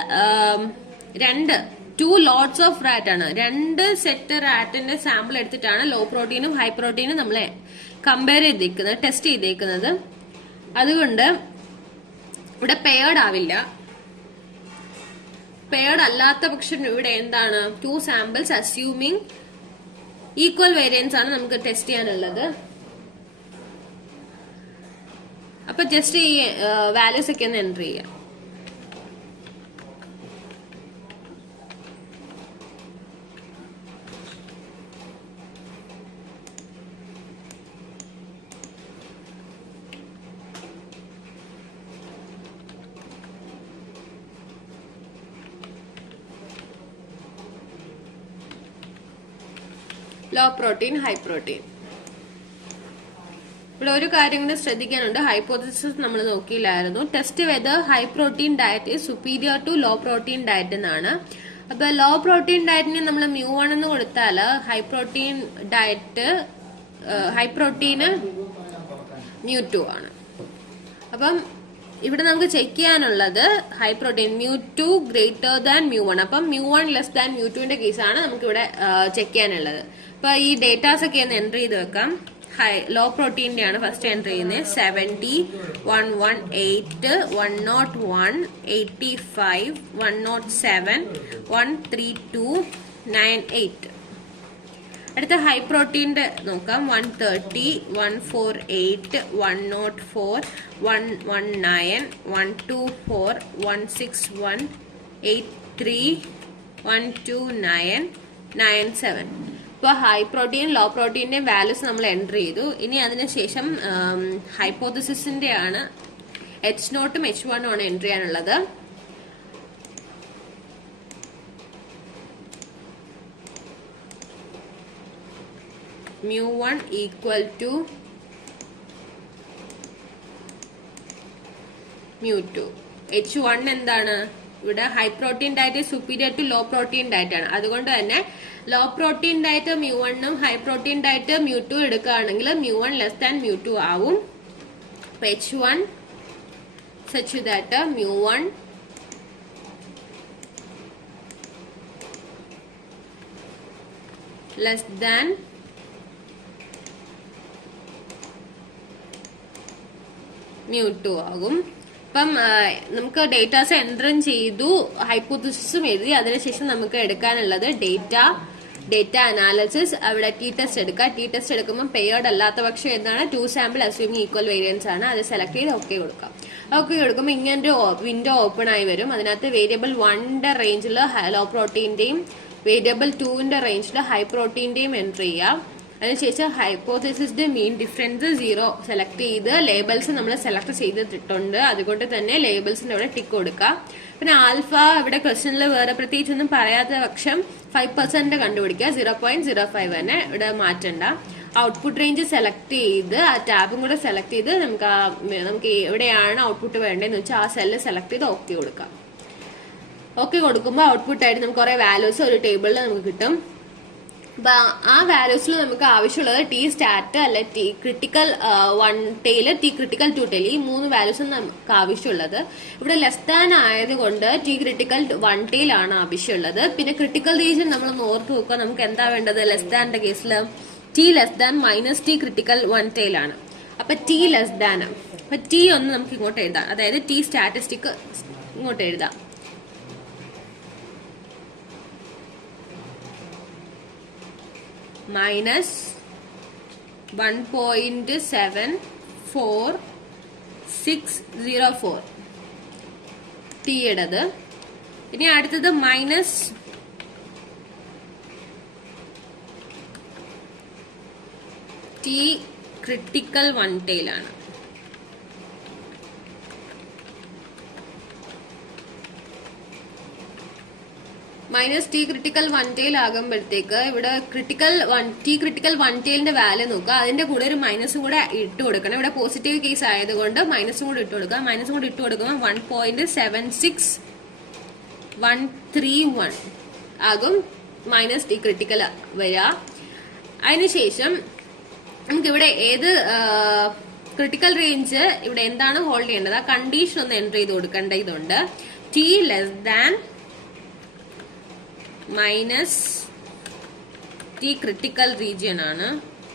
2 ലോട്ട്സ് ഓഫ് റാറ്റ് ആണ്. 2 സെറ്റ് റാറ്റിന്റെ സാമ്പിൾ എടുത്തിട്ടാണ് ലോ പ്രോട്ടീനും ഹൈ പ്രോട്ടീനും നമ്മൾ കമ്പയർ ചെയ്തേക്കുന്നത്, ടെസ്റ്റ് ചെയ്തേക്കുന്നത്. അതുകൊണ്ട് ഇവിടെ പെയർഡ് ആവില്ല. പെയർഡ് അല്ലാത്ത പക്ഷം ഇവിടെ എന്താണ്, 2 സാമ്പിൾസ് അസ്യൂമിങ് ഈക്വൽ വേരിയൻസ് ആണ് നമുക്ക് ടെസ്റ്റ് ചെയ്യാനുള്ളത്. അപ്പൊ ജസ്റ്റ് ഈ വാല്യൂസ് ഒക്കെ ഒന്ന് എൻട്രി ചെയ്യാം. Low protein, high protein. ഇവിടെ ഒരു കാര്യം കൂടെ ശ്രദ്ധിക്കാനുണ്ട്. ഹൈപ്പോത്തിസിസ് നമ്മൾ നോക്കിയില്ലായിരുന്നു. Test whether high protein diet is superior to low protein diet എന്നാണ്. അപ്പൊ ലോ പ്രോട്ടീൻ ഡയറ്റിന് നമ്മൾ μ1 എന്ന് കൊടുത്താല് ഹൈ പ്രോട്ടീന് μ2 ആണ്. അപ്പം ഇവിടെ നമുക്ക് ചെക്ക് ചെയ്യാനുള്ളത് ഹൈ പ്രോട്ടീൻ μ2 ഗ്രേറ്റർ ദാൻ μ1. അപ്പം μ1 ലെസ് ദാൻ μ2ന്റെ കേസാണ് നമുക്ക് ഇവിടെ ചെക്ക് ചെയ്യാനുള്ളത്. അപ്പൊ ഈ ഡേറ്റാസ് ഒക്കെ ഒന്ന് എൻട്രി ചെയ്ത് വെക്കാം. ലോ പ്രോട്ടീന്റെ ആണ് ഫസ്റ്റ് എൻട്രി ചെയ്യുന്നത്. 70, 118, 101, 85, 107, 132, 98. അടുത്ത ഹൈ പ്രോട്ടീന്റെ നോക്കാം. 130, 148, 104, 119, 124, 161, 83, 129, 97. ഇപ്പൊ ഹൈ പ്രോട്ടീൻ ലോ പ്രോട്ടീന്റെ വാല്യൂസ് നമ്മൾ എൻട്രി ചെയ്തു. ഇനി അതിനുശേഷം ഹൈപ്പോത്തിസിന്റെ ആണ് H0 H1 ആണ് എൻട്രി ചെയ്യാനുള്ളത്. μ1 ഈക്വൽ ടു μ2. H1 എന്താണ്, ഇവിടെ high protein diet superior to low protein diet ആണ്. അതുകൊണ്ട് തന്നെ ലോ പ്രോട്ടീൻ ഡയറ്റ് μ1ഉം ഹൈ പ്രോട്ടീൻ ഡയറ്റ് μ2 എടുക്കുകയാണെങ്കിൽ μ1 ലെസ് ദാൻ μ2 ആവും. H1 such that μ1 less than μ2 ആകും. അപ്പം നമുക്ക് ഡേറ്റാസ് എൻട്രും ചെയ്തു, ഹൈപ്പോത്തിസിസും എഴുതി. അതിനുശേഷം നമുക്ക് എടുക്കാനുള്ളത് ഡേറ്റ അനാലിസിസ്. അവിടെ ടി ടെസ്റ്റ് എടുക്കുക. ടി ടെസ്റ്റ് എടുക്കുമ്പോൾ പെയർഡ് അല്ലാത്ത പക്ഷം എന്താണ്, 2 സാമ്പിൾ അസ്യൂമിങ് ഈക്വൽ വേരിയൻസ് ആണ്. അത് സെലക്ട് ചെയ്ത് ഓക്കെ കൊടുക്കാം. അതൊക്കെ കൊടുക്കുമ്പോൾ ഇങ്ങനൊരു വിൻഡോ ഓപ്പൺ ആയി വരും. അതിനകത്ത് വേരിയബിൾ 1ന്റെ റേഞ്ചിൽ ലോ പ്രോട്ടീന്റെയും വേരിയബിൾ 2ന്റെ റേഞ്ചിൽ ഹൈ പ്രോട്ടീന്റെയും എൻട്രി ചെയ്യാം. അതിനുശേഷം ഹൈപ്പോതെസിസിന്റെ മീൻ ഡിഫറൻസ് 0 സെലക്ട് ചെയ്ത് ലേബിൾസ് നമ്മൾ സെലക്ട് ചെയ്തിട്ടുണ്ട്. അതുകൊണ്ട് തന്നെ ലേബിൾസിന്റെ ഇവിടെ ടിക്ക് കൊടുക്കാം. പിന്നെ ആൽഫ ഇവിടെ ക്വസ്റ്റനിൽ വേറെ പ്രത്യേകിച്ചൊന്നും പറയാത്ത പക്ഷം 5% കണ്ടുപിടിക്കുക. 0.05 തന്നെ ഇവിടെ മാറ്റണ്ട. ഔട്ട്പുട്ട് റേഞ്ച് സെലക്ട് ചെയ്ത് ആ ടാബും കൂടെ സെലക്ട് ചെയ്ത് നമുക്ക് എവിടെയാണ് ഔട്ട്പുട്ട് വേണ്ടതെന്ന് വെച്ചാൽ ആ സെല്ല് സെലക്ട് ചെയ്ത് ഓക്കെ കൊടുക്കാം. ഓക്കെ കൊടുക്കുമ്പോൾ ഔട്ട്പുട്ട് ആയിട്ട് നമുക്ക് കുറെ വാല്യൂസ് ഒരു ടേബിളിൽ നമുക്ക് കിട്ടും. അപ്പൊ ആ വാല്യൂസിൽ നമുക്ക് ആവശ്യമുള്ളത് ടി സ്റ്റാറ്റ് അല്ലെ T critical 1 tail T critical 2 tail, ഈ 3 വാല്യൂസ് നമുക്ക് ആവശ്യമുള്ളത്. ഇവിടെ ലെസ് ദാൻ ആയതുകൊണ്ട് ടി ക്രിട്ടിക്കൽ 1 ടെയിൽ ആണ് ആവശ്യമുള്ളത്. പിന്നെ ക്രിട്ടിക്കൽ റീജിയൻ നമ്മൾ ഓർത്ത് നോക്കുക. നമുക്ക് എന്താ വേണ്ടത്? ലെസ് ദാന്റെ കേസിൽ T less than minus T critical 1 tail ആണ്. അപ്പൊ ടി ലെസ് ദാൻ, അപ്പൊ ടി ഒന്ന് നമുക്ക് ഇങ്ങോട്ട് എഴുതാം. അതായത് ടി സ്റ്റാറ്റിസ്റ്റിക് ഇങ്ങോട്ട് എഴുതാം. മൈനസ് 1.74604 ടിയുടേത്. ഇനി അടുത്തത് മൈനസ് ടി ക്രിട്ടിക്കൽ 1 ടെയിൽ ആണ്. മൈനസ് ടി ക്രിട്ടിക്കൽ 1 ടെയിൽ ആകുമ്പോഴത്തേക്ക് ഇവിടെ ടി ക്രിട്ടിക്കൽ 1 ടെയിലിന്റെ വാല്യൂ നോക്കുക. അതിന്റെ കൂടെ ഒരു മൈനസും കൂടെ ഇട്ട് കൊടുക്കണം. ഇവിടെ പോസിറ്റീവ് കേസ് ആയതുകൊണ്ട് മൈനസും കൂടെ ഇട്ട് കൊടുക്കുക. മൈനസും കൂടെ ഇട്ട് കൊടുക്കുമ്പോൾ 1.76131 ആകും മൈനസ് ടി ക്രിട്ടിക്കൽ വരിക. അതിനുശേഷം നമുക്കിവിടെ ഏത് ക്രിട്ടിക്കൽ റേഞ്ച് ഇവിടെ എന്താണ് ഹോൾഡ് ചെയ്യേണ്ടത് ആ കണ്ടീഷൻ ഒന്ന് എൻറ്റർ ചെയ്ത് കൊടുക്കേണ്ടതുണ്ട്. T less than minus T critical region ആണ്,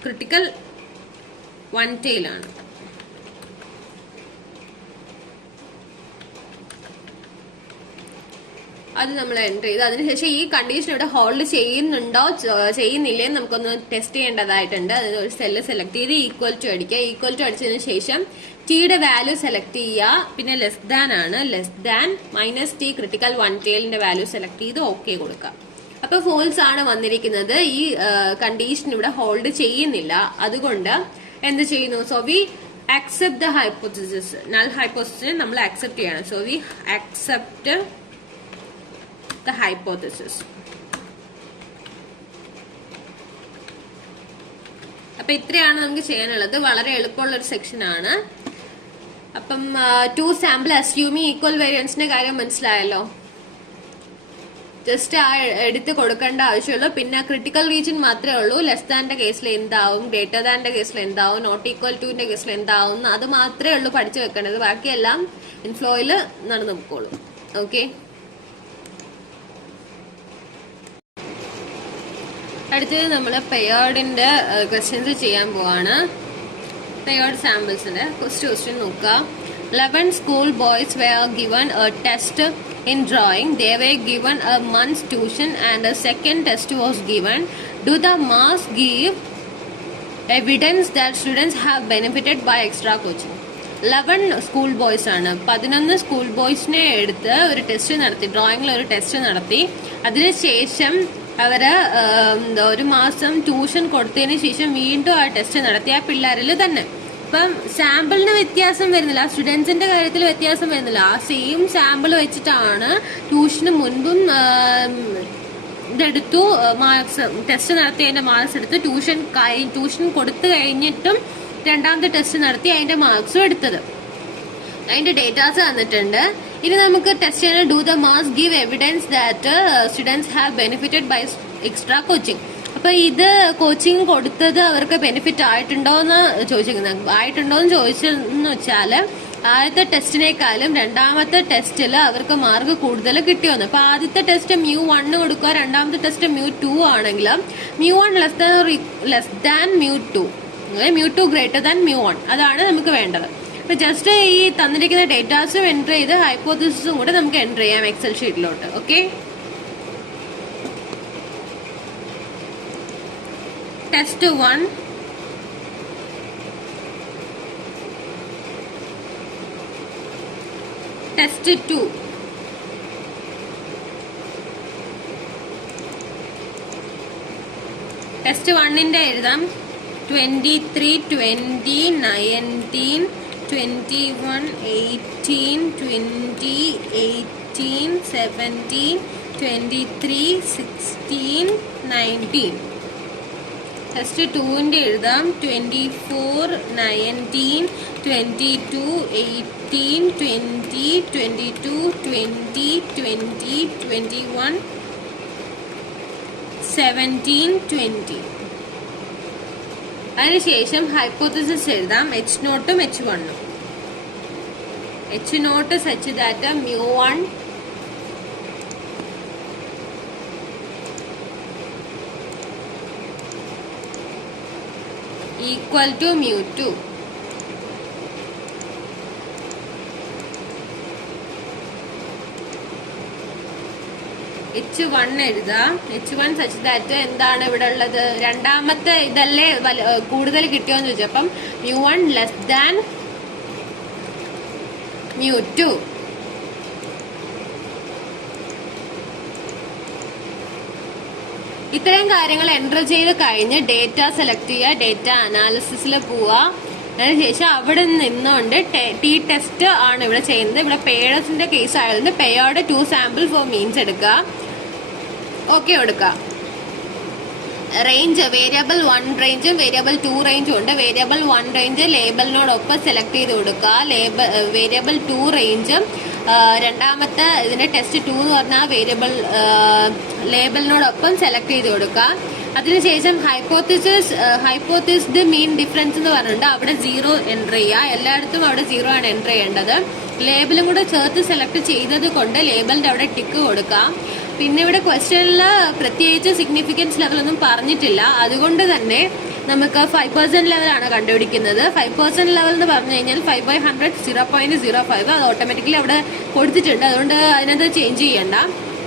ക്രിട്ടിക്കൽ 1 ടെയിൽ ആണ്. അത് നമ്മൾ എൻറ്റർ ചെയ്ത് അതിനുശേഷം ഈ കണ്ടീഷൻ ഇവിടെ ഹോൾഡ് ചെയ്യുന്നുണ്ടോ ചെയ്യുന്നില്ലേ നമുക്കൊന്ന് ടെസ്റ്റ് ചെയ്യേണ്ടതായിട്ടുണ്ട്. അതിന് ഒരു സെല്ല് സെലക്ട് ചെയ്ത് ഈക്വൽ ടു അടിക്കുക. ഈക്വൽ ടു അടിച്ചതിന് ശേഷം ടിയുടെ വാല്യൂ സെലക്ട് ചെയ്യുക. പിന്നെ ലെസ് ദാൻ ആണ്, less than minus T critical 1 ടെയിലിന്റെ വാല്യൂ സെലക്ട് ചെയ്ത് ഓക്കെ കൊടുക്കുക. അപ്പൊ ഫോൾസ് ആണ് വന്നിരിക്കുന്നത്. ഈ കണ്ടീഷൻ ഇവിടെ ഹോൾഡ് ചെയ്യുന്നില്ല. അതുകൊണ്ട് എന്ത് ചെയ്യുന്നു? So we accept the hypothesis. Null ഹൈപ്പോത്തസിസിനെ നമ്മൾ അക്സെപ്റ്റ് ചെയ്യണം. So we accept the hypothesis. അപ്പൊ ഇത്രയാണ് നമുക്ക് ചെയ്യാനുള്ളത്. വളരെ എളുപ്പമുള്ള ഒരു സെക്ഷൻ ആണ്. അപ്പം 2 സാമ്പിൾ അസ്യൂമിങ് ഈക്വൽ വേരിയൻസിന്റെ കാര്യം മനസ്സിലായല്ലോ. ജസ്റ്റ് ആ എടുത്ത് കൊടുക്കേണ്ട ആവശ്യമുള്ളൂ. പിന്നെ ക്രിട്ടിക്കൽ റീജിയൻ മാത്രമേ ഉള്ളൂ. ലെസ് ദാന്റെ കേസിൽ എന്താവും, ഗ്രേറ്റർ ദാന്റെ കേസിൽ എന്താവും, നോട്ട് ഈക്വൽ ടുന്റെ കേസിൽ എന്താവും, അത് മാത്രമേ ഉള്ളൂ പഠിച്ചു വെക്കേണ്ടത്. ബാക്കിയെല്ലാം ഇൻഫ്ലോയിൽ നടന്നു പോയിക്കോളും. ഓക്കെ, അടുത്തത് നമ്മൾ പെയർഡിന്റെ ക്വസ്റ്റ്യൻസ് ചെയ്യാൻ പോവാണ്. പെയർഡ് സാമ്പിൾസിന്റെ ഫസ്റ്റ് ക്വസ്റ്റ്യൻ നോക്കുക. 11 school boys were given a test in drawing. They were given a month's tuition and a second test was given. Do the marks give evidence that students have benefited by extra coaching? 11 school boys ആണ്. 11 school ബോയ്സിനെ എടുത്ത് ഒരു test നടത്തി, ഡ്രോയിങ്ങിൽ ഒരു test നടത്തി. അതിനുശേഷം അവര് ഒരു മാസം ട്യൂഷൻ കൊടുത്തതിന് ശേഷം വീണ്ടും ആ ടെസ്റ്റ് നടത്തി ആ പിള്ളേരിൽ തന്നെ. ഇപ്പം സാമ്പിളിന് വ്യത്യാസം വരുന്നില്ല, സ്റ്റുഡൻസിന്റെ കാര്യത്തിൽ വ്യത്യാസം വരുന്നില്ല. ആ സെയിം സാമ്പിൾ വെച്ചിട്ടാണ് ട്യൂഷന് മുൻപും ഇതെടുത്തു, മാർക്സ് ടെസ്റ്റ് നടത്തിയതിന്റെ മാർക്സ് എടുത്ത് ട്യൂഷൻ കൊടുത്തു കഴിഞ്ഞിട്ടും രണ്ടാമത്തെ ടെസ്റ്റ് നടത്തി അതിന്റെ മാർക്സും എടുത്തത്. അതിന്റെ ഡേറ്റാസ് തന്നിട്ടുണ്ട്. ഇനി നമുക്ക് ടെസ്റ്റ് ചെയ്യണം. Do the marks give evidence that students have benefited by extra coaching. അപ്പൊ ഇത് കോച്ചിങ് കൊടുത്തത് അവർക്ക് ബെനിഫിറ്റ് ആയിട്ടുണ്ടോന്ന് ചോദിച്ചിരിക്കുന്നത്. ആയിട്ടുണ്ടോന്ന് ചോദിച്ചെന്ന് വെച്ചാല് ആദ്യത്തെ ടെസ്റ്റിനേക്കാളും രണ്ടാമത്തെ ടെസ്റ്റിൽ അവർക്ക് മാർക്ക് കൂടുതൽ കിട്ടിയോന്ന്. അപ്പൊ ആദ്യത്തെ ടെസ്റ്റ് μ1 കൊടുക്കുക, രണ്ടാമത്തെ ടെസ്റ്റ് μ2 ആണെങ്കിൽ μ1 ലെസ് ദാൻ μ2, μ2 ഗ്രേറ്റർ ദാൻ μ1, അതാണ് നമുക്ക് വേണ്ടത്. അപ്പൊ ജസ്റ്റ് ഈ തന്നിരിക്കുന്ന ഡേറ്റാസും എൻറ്റർ ചെയ്ത് ഹൈപ്പോത്തസിസും കൂടെ നമുക്ക് എൻറ്റർ ചെയ്യാം എക്സൽ ഷീറ്റിലോട്ട്. Okay, test 1, test 2. ടെസ്റ്റ് 1ന്റെ എഴുതാം. 23, 20, 19, 21, 18, 20, 18, 17, 23, 16, 19. ടെസ്റ്റ് 2ന്റെ എഴുതാം. 24, 19, 22, 18, 20, 22, 20, 20, 21, 17, 20. അതിനുശേഷം ഹൈപ്പോത്തസിസ് എഴുതാം. H0 ഉം H1 ഉം. H0 such that mu1 equal to mu2. H1 എഴുതാം. H1 such that എന്താണ് ഇവിടെ ഉള്ളത്? രണ്ടാമത്തെ ഇതല്ലേ കൂടുതൽ കിട്ടിയോന്ന് ചോദിച്ചപ്പം mu1 less than mu2. ഇത്രയും കാര്യങ്ങൾ എൻറ്റർ ചെയ്ത് കഴിഞ്ഞ് ഡേറ്റ സെലക്ട് ചെയ്യുക, ഡേറ്റ അനാലിസിസിൽ പോവുക. അതിനുശേഷം അവിടെ നിന്നുകൊണ്ട് ടി ടെസ്റ്റ് ആണ് ഇവിടെ ചെയ്യുന്നത്. ഇവിടെ പേയേഴ്സിന്റെ കേസ് ആയതുകൊണ്ട് പേയേർഡ് 2 സാമ്പിൾ ഫോർ മീൻസ് എടുക്കുക. ഓക്കെ കൊടുക്കുക. റേഞ്ച് വേരിയബിൾ 1 റേഞ്ചും വേരിയബിൾ 2 റേഞ്ചും ഉണ്ട്. വേരിയബിൾ 1 റേഞ്ച് ലേബലിനോടൊപ്പം സെലക്ട് ചെയ്ത് കൊടുക്കുക. വേരിയബിൾ 2 റേഞ്ചും രണ്ടാമത്തെ ഇതിന്റെ ടെസ്റ്റ് 2 എന്ന് പറഞ്ഞാൽ വേരിയബിൾ ലേബലിനോടൊപ്പം സെലക്ട് ചെയ്ത് കൊടുക്കുക. അതിനുശേഷം ഹൈപ്പോത്തിസ്ഡ് മീൻ ഡിഫറൻസ് എന്ന് പറഞ്ഞിട്ടുണ്ട്. അവിടെ 0 എൻ്റർ ചെയ്യുക. എല്ലായിടത്തും അവിടെ 0 ആണ് എൻ്റർ ചെയ്യേണ്ടത്. ലേബലും കൂടെ ചേർത്ത് സെലക്ട് ചെയ്തത് കൊണ്ട് ലേബലിന്റെ അവിടെ ടിക്ക് കൊടുക്കാം. പിന്നെ ഇവിടെ ക്വസ്റ്റ്യനിൽ പ്രത്യേകിച്ച് സിഗ്നിഫിക്കൻസ് ലെവലൊന്നും പറഞ്ഞിട്ടില്ല. അതുകൊണ്ട് തന്നെ നമുക്ക് 5% ലെവലാണ് കണ്ടുപിടിക്കുന്നത്. 5% ലെവൽ എന്ന് പറഞ്ഞു കഴിഞ്ഞാൽ 5/100 0.05. അത് ഓട്ടോമാറ്റിക്കലി അവിടെ കൊടുത്തിട്ടുണ്ട്. അതുകൊണ്ട് അതിനകത്ത് ചേഞ്ച് ചെയ്യണ്ട.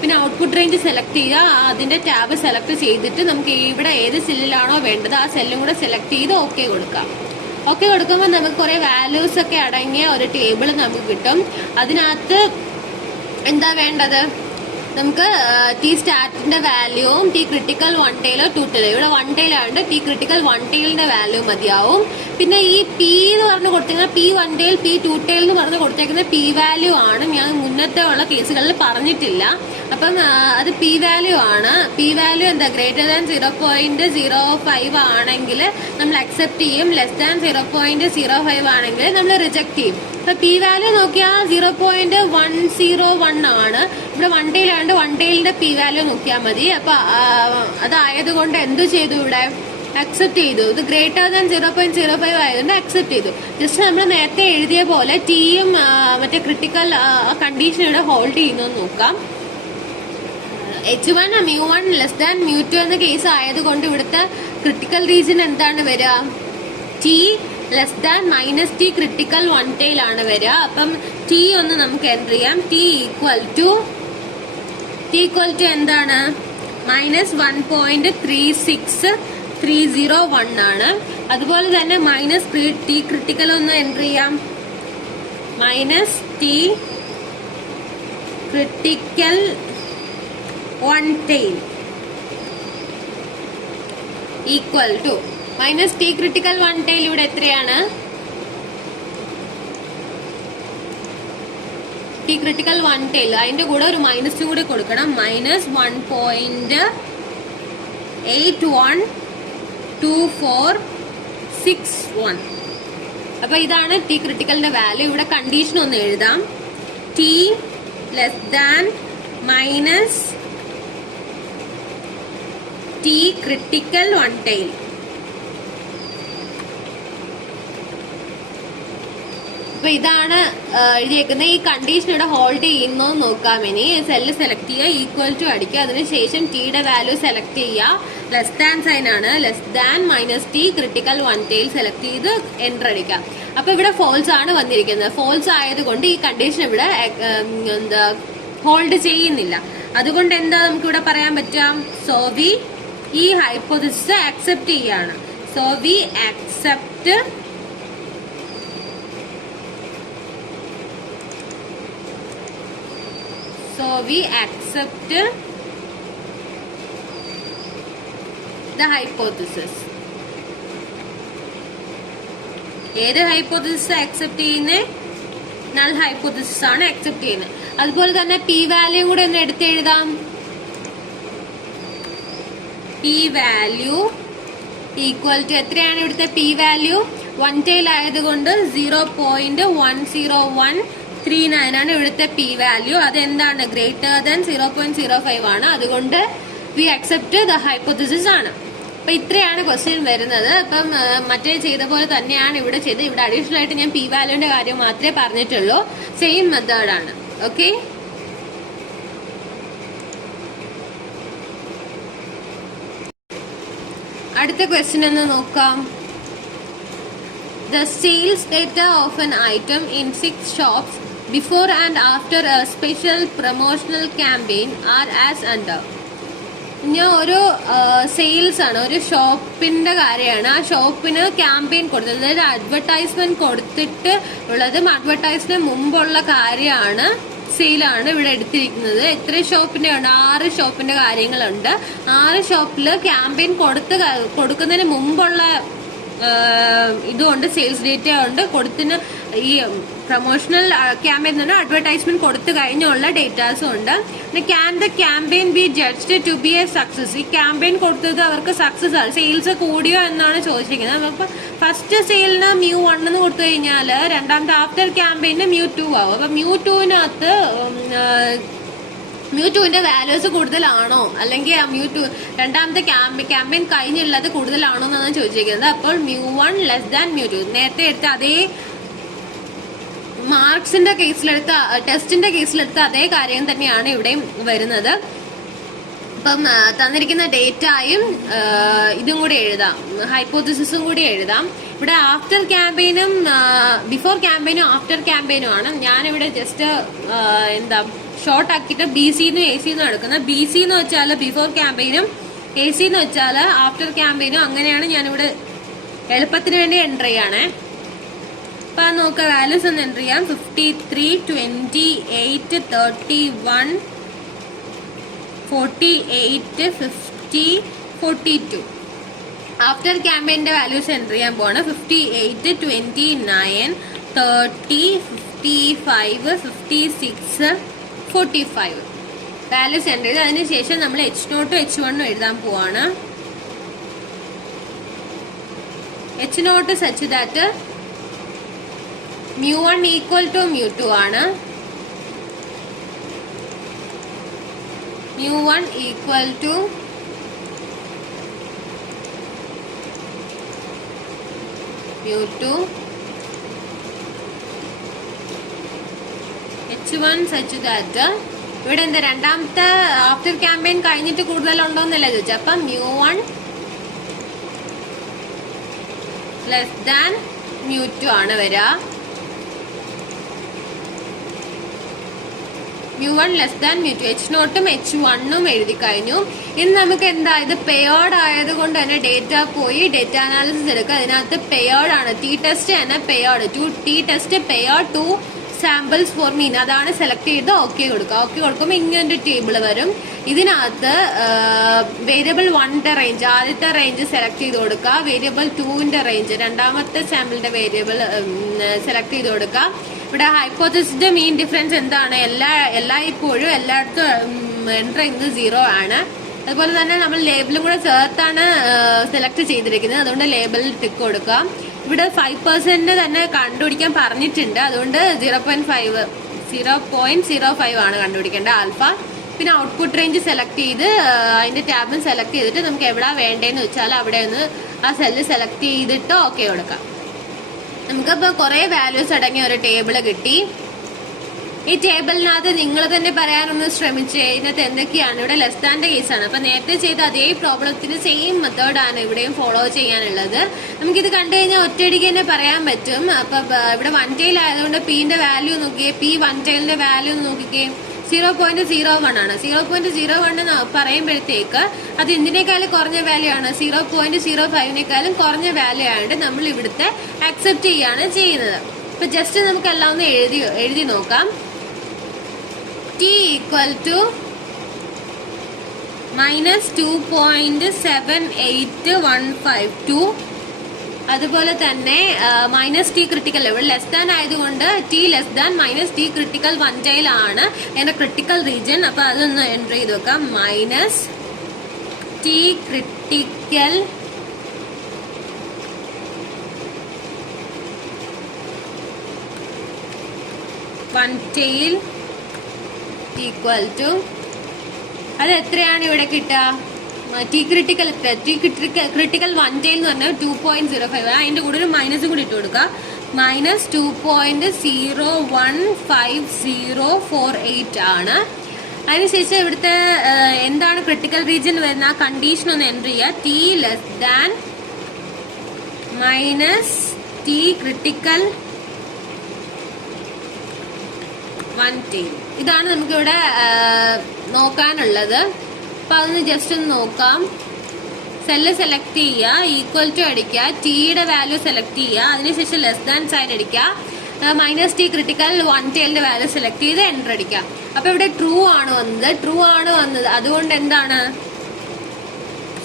പിന്നെ ഔട്ട്പുട്ട് റേഞ്ച് സെലക്ട് ചെയ്യുക. അതിന്റെ ടാബ് സെലക്ട് ചെയ്തിട്ട് നമുക്ക് ഇവിടെ ഏത് സെല്ലിലാണോ വേണ്ടത് ആ സെല്ലും കൂടെ സെലക്ട് ചെയ്ത് ഓക്കെ കൊടുക്കാം. ഓക്കെ കൊടുക്കുമ്പോൾ നമുക്ക് കുറെ വാല്യൂസ് ഒക്കെ അടങ്ങിയ ഒരു ടേബിൾ നമുക്ക് കിട്ടും. അതിനകത്ത് എന്താ വേണ്ടത്? നമുക്ക് T സ്റ്റാറ്റിന്റെ വാല്യൂവും T critical 1 tail 2 tail. ഇവിടെ 1 tail ആയതുകൊണ്ട് ടി ക്രിട്ടിക്കൽ 1 tailന്റെ വാല്യൂ മതിയാവും. പിന്നെ ഈ പി എന്ന് പറഞ്ഞ് കൊടുത്തേക്കുന്ന P 1 tail P 2 tail എന്ന് പറഞ്ഞ് കൊടുത്തേക്കുന്ന പി വാല്യൂ ആണ്. ഞാൻ മുന്നത്തെ ഉള്ള കേസുകളിൽ പറഞ്ഞിട്ടില്ല. അപ്പം അത് പി വാല്യൂ ആണ്. പി വാല്യൂ എന്താ ഗ്രേറ്റർ ദാൻ 0.05 ആണെങ്കിൽ നമ്മൾ അക്സെപ്റ്റ് ചെയ്യും. ലെസ് ദാൻ 0.05 ആണെങ്കിൽ നമ്മൾ റിജക്ട് ചെയ്യും. അപ്പൊ പി വാല്യൂ നോക്കിയാൽ 0.101 ആണ്. ഇവിടെ 1 tail ആയതുകൊണ്ട് 1 tailന്റെ പി വാല്യൂ നോക്കിയാൽ മതി. അപ്പൊ അതായതുകൊണ്ട് എന്ത് ചെയ്തു? ഇവിടെ അക്സെപ്റ്റ് ചെയ്തു. ഇത് ഗ്രേറ്റർ ദാൻ 0.05 ആയതുകൊണ്ട് അക്സെപ്റ്റ് ചെയ്തു. ജസ്റ്റ് നമ്മൾ നേരത്തെ എഴുതിയ പോലെ ടിയും മറ്റേ ക്രിട്ടിക്കൽ കണ്ടീഷൻ ഇവിടെ ഹോൾഡ് ചെയ്യുന്നു നോക്കാം. H1 mu1 less than mu2 എന്ന കേസ് ആയതുകൊണ്ട് ഇവിടുത്തെ ക്രിട്ടിക്കൽ റീജിയൻ എന്താണ് വരിക? T less than minus T critical 1 tail ആണ് വരിക. അപ്പം ടി ഒന്ന് നമുക്ക് എൻ്റർ ചെയ്യാം. ടി ഈക്വൽ ടു എന്താണ്? -1.36301 ആണ്. അതുപോലെ തന്നെ മൈനസ് ടി ക്രിട്ടിക്കൽ ഒന്ന് എൻ്റർ ചെയ്യാം. Minus T critical 1 tail equal to minus T critical 1 tail ഇവിടെ എത്രയാണ്? ടി ക്രിട്ടിക്കൽ 1 tail അതിന്റെ കൂടെ ഒരു മൈനസ് കൂടെ കൊടുക്കണം. -1.812461. അപ്പൊ ഇതാണ് ടി ക്രിട്ടിക്കലിന്റെ വാല്യൂ. ഇവിടെ കണ്ടീഷൻ ഒന്ന് എഴുതാം. T less than minus T critical 1 tail. അപ്പൊ ഇതാണ് എഴുതിയേക്കുന്നത്. ഈ കണ്ടീഷൻ ഇവിടെ ഹോൾഡ് ചെയ്യുന്നോ നോക്കാം. ഇനി സെല്ല് സെലക്ട് ചെയ്യുക, ഈക്വൽ ടു അടിക്കുക. അതിനുശേഷം ടിയുടെ വാല്യൂ സെലക്ട് ചെയ്യുക. ലെസ് ദാൻ സൈൻ ആണ്. Less than minus T critical 1 tail select ചെയ്ത് എൻ്റർ അടിക്കാം. അപ്പൊ ഇവിടെ ഫോൾസ് ആണ് വന്നിരിക്കുന്നത്. ഫോൾസ് ആയതുകൊണ്ട് ഈ കണ്ടീഷൻ ഇവിടെ എന്താ ഹോൾഡ് ചെയ്യുന്നില്ല. അതുകൊണ്ട് എന്താ നമുക്ക് ഇവിടെ പറയാൻ പറ്റാം? സോ വി ഈ ഹൈപ്പോതിസിസ് അക്സെപ്റ്റ് ചെയ്യാണ്. So we accept So we accept the hypothesis. ഏത് ഹൈപ്പോത്തിസിസ് അക്സെപ്റ്റ് ചെയ്യുന്നത്? നൾ ഹൈപ്പോത്തിസിസ് ആണ് അക്സെപ്റ്റ് ചെയ്യുന്നത്. അതുപോലെ തന്നെ പി വാല്യൂ കൂടെ ഒന്ന് എടുത്തെഴുതാം. പി വാല്യൂ ഈക്വൽ ടു എത്രയാണ് ഇവിടുത്തെ പി വാല്യൂ? 1 tail ആയതുകൊണ്ട് 0.10139 ആണ് ഇവിടുത്തെ പി വാല്യൂ. അതെന്താണ്? ഗ്രേറ്റർ ദാൻ 0.05 ആണ്. അതുകൊണ്ട് വി അക്സെപ്റ്റ് ദ ഹൈപ്പോത്തിസിസ് ആണ്. അപ്പൊ ഇത്രയാണ് ക്വസ്റ്റ്യൻ വരുന്നത്. അപ്പം മറ്റേ ചെയ്ത പോലെ തന്നെയാണ് ഇവിടെ ചെയ്തത്. ഇവിടെ അഡീഷണൽ ആയിട്ട് ഞാൻ പി വാല്യൂന്റെ കാര്യം മാത്രമേ പറഞ്ഞിട്ടുള്ളൂ. സെയിം മെത്തേഡാണ്. ഓക്കെ, അടുത്ത ക്വസ്റ്റ്യൻ ഒന്ന് നോക്കാം. The sales data of an item in 6 shops before and after a special promotional campaign are as under. ഞാൻ ഒരു സെയിൽസ് ആണ്, ഒരു ഷോപ്പിന്റെ കാര്യമാണ്. ആ ഷോപ്പിന് ക്യാമ്പയിൻ കൊടുത്തത്, അതായത് അഡ്വർടൈസ്മെന്റ് കൊടുത്തിട്ട് ഉള്ളതും അഡ്വർടൈസിന് മുമ്പുള്ള കാര്യമാണ്, സെയിലാണ് ഇവിടെ എടുത്തിരിക്കുന്നത്. എത്ര ഷോപ്പിന്റെ ഉണ്ട്? 6 ഷോപ്പിന്റെ കാര്യങ്ങളുണ്ട്. 6 ഷോപ്പില് ക്യാമ്പയിൻ കൊടുക്കുന്നതിന് മുമ്പുള്ള ഇതുകൊണ്ട്, സെയിൽസ് ഡേറ്റ ഉണ്ട്. കൊടുത്തിന് ഈ പ്രൊമോഷണൽ ക്യാമ്പയിൻ എന്ന് പറഞ്ഞാൽ അഡ്വർടൈസ്മെന്റ് കൊടുത്തു കഴിഞ്ഞുള്ള ഡേറ്റാസും ഉണ്ട്. പിന്നെ can the campaign be judged to be a success? ഈ ക്യാമ്പയിൻ കൊടുത്തത് അവർക്ക് സക്സസ് ആണ്, സെയിൽസ് കൂടിയോ എന്നാണ് ചോദിച്ചിരിക്കുന്നത്. അപ്പൊ ഫസ്റ്റ് സെയിലിന് μ1 എന്ന് കൊടുത്തു കഴിഞ്ഞാൽ രണ്ടാമത്തെ ആഫ്റ്റർ ക്യാമ്പയിന് μ2 ആവും. അപ്പൊ μ2വിനകത്ത് μ2ന്റെ വാല്യൂസ് കൂടുതലാണോ, അല്ലെങ്കിൽ μ2 രണ്ടാമത്തെ ക്യാമ്പയിൻ കഴിഞ്ഞുള്ളത് കൂടുതലാണോ എന്നാണ് ചോദിച്ചിരിക്കുന്നത്. അപ്പോൾ μ1 ലെസ് ദാൻ μ2. നേരത്തെ എടുത്ത അതേ മാർക്സിന്റെ കേസിലെടുത്ത, ടെസ്റ്റിന്റെ കേസിലെടുത്ത അതേ കാര്യം തന്നെയാണ് ഇവിടെയും വരുന്നത്. അപ്പം തന്നിരിക്കുന്ന ഡേറ്റയും ഇതും കൂടി എഴുതാം, ഹൈപ്പോത്തിസിസും കൂടി എഴുതാം. ഇവിടെ ആഫ്റ്റർ ക്യാമ്പയിനും ബിഫോർ ക്യാമ്പയിനും ആഫ്റ്റർ ക്യാമ്പയിനും ആണ്. ഞാനിവിടെ ജസ്റ്റ് ഷോർട്ട് ആക്കിയിട്ട് ബി സിന്നും എ സിന്നും എടുക്കുന്നത്. ബി സി എന്ന് വെച്ചാൽ ബിഫോർ ക്യാമ്പയിനും, എ സി എന്ന് വെച്ചാൽ ആഫ്റ്റർ ക്യാമ്പയിനും. അങ്ങനെയാണ് ഞാനിവിടെ എളുപ്പത്തിന് വേണ്ടി എൻ്റർ ചെയ്യാണ്. അപ്പൊ നോക്കുക, വാല്യൂസ് ഒന്ന് എൻ്റർ ചെയ്യാം. 53, 28, 31, 48, 50, 42. ആഫ്റ്റർ ക്യാമ്പയിന്റെ വാല്യൂസ് എൻ്റർ ചെയ്യാൻ പോവാണ്. 58, 29, 30, 55, 56, 45 വാല്യൂസ് എൻ്റർ ചെയ്ത് അതിനുശേഷം നമ്മൾ H0 H1 എഴുതാൻ പോവാണ്. H0 such that μ1 equal to μ2 ആണ്. μ1 equal to μ2. H1 such that ഇവിടെ എന്താ രണ്ടാമത്തെ ആഫ്റ്റർ ക്യാമ്പയിൻ കഴിഞ്ഞിട്ട് കൂടുതലുണ്ടോന്നല്ല ചോദിച്ചത്. അപ്പം μ1 ലെസ് ദാൻ μ2 ആണ് വരിക. μ1 ലെസ് ദാൻ μ2. H0ഉം H1ഉം എഴുതി കഴിഞ്ഞു. ഇനി നമുക്ക് എന്താ, ഇത് പെയർഡ് ആയതുകൊണ്ട് തന്നെ ഡേറ്റ പോയി ഡേറ്റ അനാലിസിസ് എടുക്കുക. അതിനകത്ത് പെയർഡ് ആണ്, ടി ടെസ്റ്റ് തന്നെ paired, T test paired 2 samples for mean. അതാണ് സെലക്ട് ചെയ്ത് ഓക്കെ കൊടുക്കുക. ഓക്കെ കൊടുക്കുമ്പോൾ ഇങ്ങനൊരു ടേബിൾ വരും. ഇതിനകത്ത് വേരിയബിൾ 1ന്റെ റേഞ്ച്, ആദ്യത്തെ റേഞ്ച് സെലക്ട് ചെയ്ത് കൊടുക്കുക. വേരിയബിൾ 2ന്റെ റേഞ്ച്, രണ്ടാമത്തെ സാമ്പിളിന്റെ വേരിയബിൾ സെലക്ട് ചെയ്ത് കൊടുക്കുക. ഇവിടെ ഹൈപ്പോത്തിസിന്റെ മീൻ ഡിഫറൻസ് എന്താണ്? എല്ലായ്പ്പോഴും എല്ലായിടത്തും എൻ്റർ ചെയ്യുന്നത് 0 ആണ്. അതുപോലെ തന്നെ നമ്മൾ ലേബിളും കൂടെ ചേർത്താണ് സെലക്ട് ചെയ്തിരിക്കുന്നത്. അതുകൊണ്ട് ലേബിളിൽ ടിക്ക് കൊടുക്കാം. ഇവിടെ 5% തന്നെ കണ്ടുപിടിക്കാൻ പറഞ്ഞിട്ടുണ്ട്. അതുകൊണ്ട് 0.05 ആണ് കണ്ടുപിടിക്കേണ്ടത് ആൽഫ. പിന്നെ ഔട്ട്പുട്ട് റേഞ്ച് സെലക്ട് ചെയ്ത് അതിന്റെ ടാബും സെലക്ട് ചെയ്തിട്ട് നമുക്ക് എവിടെ വേണ്ടതെന്ന് വെച്ചാൽ അവിടെ ഒന്ന് ആ സെല്ല് സെലക്ട് ചെയ്തിട്ട് ഓക്കെ കൊടുക്കാം. നമുക്കപ്പോൾ കുറെ വാല്യൂസ് അടങ്ങിയ ഒരു ടേബിള് കിട്ടി. ഈ ടേബിളിനകത്ത് നിങ്ങൾ തന്നെ പറയാനൊന്ന് ശ്രമിച്ചേ, ഇതിനകത്ത് എന്തൊക്കെയാണ്. ഇവിടെ ലെസ് ദാന്റെ കേസാണ്. അപ്പൊ നേരത്തെ ചെയ്ത അതേ പ്രോബ്ലത്തിന് സെയിം മെത്തേഡാണ് ഇവിടെയും ഫോളോ ചെയ്യാനുള്ളത്. നമുക്കിത് കണ്ടു കഴിഞ്ഞാൽ ഒറ്റയടിക്ക് തന്നെ പറയാൻ പറ്റും. അപ്പൊ ഇവിടെ 1 tail ആയതുകൊണ്ട് പിന്റെ വാല്യൂ നോക്കിയേ, പി 1 tailന്റെ വാല്യൂ നോക്കിക്കേ, 0.01 ആണ്. 0.01 എന്ന് പറയുമ്പോഴത്തേക്ക് അത് എന്തിനേക്കാളും കുറഞ്ഞ വാല്യൂ ആണ്, 0.05നേക്കാളും കുറഞ്ഞ വാല്യൂ ആയതുകൊണ്ട് നമ്മൾ ഇവിടുത്തെ അക്സെപ്റ്റ് ചെയ്യാണ് ചെയ്യുന്നത്. അപ്പൊ ജസ്റ്റ് നമുക്ക് എല്ലാം ഒന്ന് എഴുതി നോക്കാം. t equal to -2.78152. അതുപോലെ തന്നെ മൈനസ് ടി ക്രിട്ടിക്കൽ ഇവിടെ ലെസ് ദാൻ ആയതുകൊണ്ട് T less than minus T critical one tail ആണ് എന്റെ ക്രിട്ടിക്കൽ റീജിയൻ. അപ്പൊ അതൊന്ന് എൻ്റർ ചെയ്ത് വെക്കാം. Minus T critical one tail equal to അത് എത്രയാണ് ഇവിടെ കിട്ടുക? ടി ക്രിട്ടിക്കൽ എത്ര? ടി ക്രിട്ടിക്കൽ വൺറ്റൈൽ എന്ന് പറഞ്ഞാൽ 2.05. അതിന്റെ കൂടെ ഒരു മൈനസും കൂടി ഇട്ട് കൊടുക്കുക. -2.015048 ആണ്. അതിനുശേഷം ഇവിടുത്തെ എന്താണ് ക്രിട്ടിക്കൽ റീജിയൻ വരുന്ന ആ കണ്ടീഷൻ ഒന്ന് എൻ്റർ ചെയ്യുക. T less than minus T critical one tail. ഇതാണ് നമുക്കിവിടെ നോക്കാനുള്ളത്. അപ്പൊ അതൊന്ന് ജസ്റ്റ് ഒന്ന് നോക്കാം. സെല്ല് സെലക്ട് ചെയ്യുക, ഈക്വൽ ടു അടിക്കുക, ടിയുടെ വാല്യൂ സെലക്ട് ചെയ്യുക, അതിനുശേഷം ലെസ് ദാൻ സൈൻ അടിക്കുക, മൈനസ് ടി ക്രിട്ടിക്കൽ വൺറ്റൈലിന്റെ വാല്യൂ സെലക്ട് ചെയ്ത് എൻ്റർ അടിക്കുക. അപ്പൊ ഇവിടെ ട്രൂ ആണ് വന്നത്. അതുകൊണ്ട് എന്താണ്?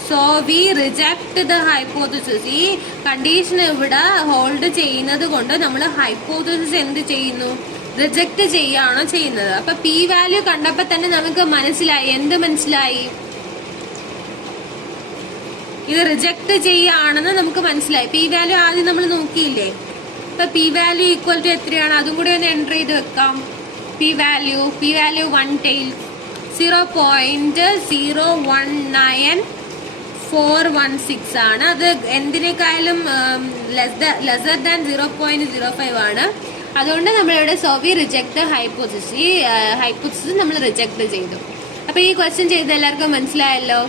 So we reject the hypothesis. ഈ കണ്ടീഷൻ ഇവിടെ ഹോൾഡ് ചെയ്യുന്നത് കൊണ്ട് നമ്മൾ ഹൈപ്പോത്തസിസ് എന്ത് ചെയ്യുന്നു? റിജക്ട് ചെയ്യാണോ ചെയ്യുന്നത്. അപ്പൊ പി വാല്യൂ കണ്ടപ്പോ തന്നെ നമുക്ക് മനസ്സിലായി. എന്ത് മനസ്സിലായി? ഇത് റിജക്ട് ചെയ്യാണെന്ന് നമുക്ക് മനസ്സിലായി. പി വാല്യൂ ആദ്യം നമ്മൾ നോക്കിയില്ലേ? അപ്പൊ പി വാല്യൂ ഈക്വൽ ടു എത്രയാണ്? അതും കൂടി ഒന്ന് എൻ്റർ ചെയ്ത് വെക്കാം. പി വാല്യൂ വൺറ്റൈൽ 0.019416 ആണ്. അത് എന്തിനേക്കാളും ലെസർ ദാൻ 0.05 ആണ്. അതുകൊണ്ട് നമ്മളിവിടെ സോവി റിജക്ട് ഹൈപ്പോസിസ്. ഈ ഹൈപ്പോസിസ് നമ്മൾ റിജക്ട് ചെയ്തു. അപ്പൊ ഈ ക്വസ്റ്റ്യൻ ചെയ്ത് എല്ലാവർക്കും മനസ്സിലായല്ലോ?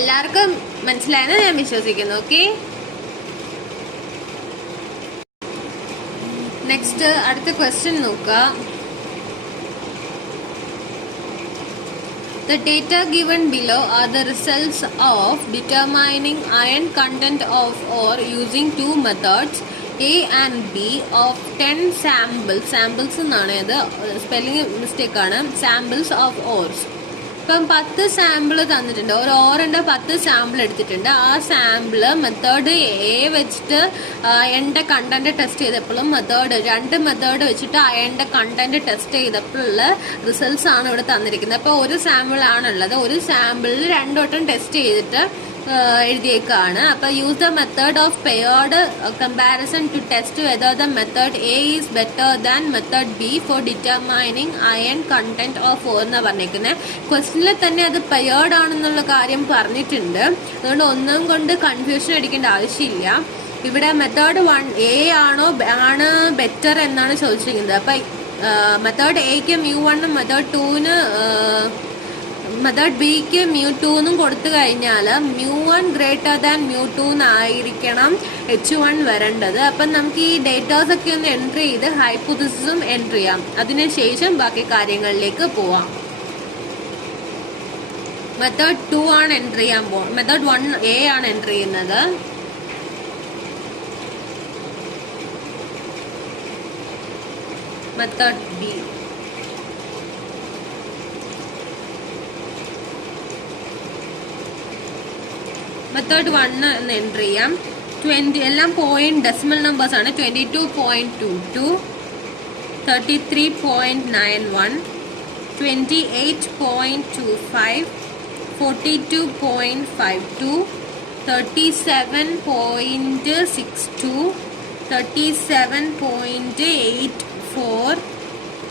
എല്ലാവർക്കും മനസ്സിലായെന്ന് ഞാൻ വിശ്വസിക്കുന്നു. ഓക്കെ, നെക്സ്റ്റ് അടുത്ത ക്വസ്റ്റ്യൻ നോക്കുക. The data given below are the results of determining iron content of ore using two methods A and B of 10 samples എന്നാണ്. ഇത് സ്പെല്ലിംഗ് മിസ്റ്റേക്ക് ആണ്. Samples of ഓർസ്. ഇപ്പം 10 സാമ്പിൾ തന്നിട്ടുണ്ട്. ഒരു ഓറിന്റെ 10 സാമ്പിൾ എടുത്തിട്ടുണ്ട്. ആ സാമ്പിള് മെത്തേഡ് എ വെച്ചിട്ട് അയണിന്റെ കണ്ടന്റ് ടെസ്റ്റ് ചെയ്തപ്പോഴും രണ്ട് മെത്തേഡ് വെച്ചിട്ട് അയണിന്റെ കണ്ടന്റ് ടെസ്റ്റ് ചെയ്തപ്പോഴുള്ള റിസൾട്ട്സ് ആണ് ഇവിടെ തന്നിരിക്കുന്നത്. അപ്പൊ ഒരു സാമ്പിൾ ആണുള്ളത്. ഒരു സാമ്പിളിൽ 2 വട്ടം ടെസ്റ്റ് ചെയ്തിട്ട് എഴുതിയേക്കാണ്. അപ്പൊ use the method of paired comparison to test whether the method A is better than method B for determining iron content of or എന്നാ പറഞ്ഞേക്കുന്നത്. ക്വസ്റ്റ്യനിൽ തന്നെ അത് പെയർഡ് ആണെന്നുള്ള കാര്യം പറഞ്ഞിട്ടുണ്ട്. അതുകൊണ്ട് ഒന്നും കൊണ്ട് കൺഫ്യൂഷൻ അടിക്കേണ്ട ആവശ്യമില്ല. ഇവിടെ മെത്തേഡ് 1 എ ആണ് ബെറ്റർ എന്നാണ് ചോദിച്ചിരിക്കുന്നത്. അപ്പൊ മെത്തേഡ് എക്ക് μ1 മെത്തേഡ് 2ന് മെത്തേഡ് ബിക്ക് μ2 കൊടുത്തു കഴിഞ്ഞാൽ μ1 ഗ്രേറ്റർ ദാൻ μ2 ആയിരിക്കണം H1 വരേണ്ടത്. അപ്പം നമുക്ക് ഈ ഡേറ്റാസ് ഒക്കെ ഒന്ന് എൻട്രി ചെയ്ത് ഹൈപ്പോത്തസിസും എൻട്രി ചെയ്യാം. അതിനുശേഷം ബാക്കി കാര്യങ്ങളിലേക്ക് പോവാം. മെത്തേഡ് 2 ആണ് എൻട്രി ചെയ്യാൻ പോകുന്നത്. മെത്തേഡ് 1 എ ആണ് എൻട്രി ചെയ്യുന്നത്. മെത്തേഡ് ബി മെത്തേഡ് 1 എന്ന് എൻട്രി ചെയ്യാം. 20 എല്ലാം പോയിന്റ് ഡെസിമൽ നമ്പേഴ്സ് ആണ്. 22.22, 33.91, 28.25, 42.52, 37.62, 37.84,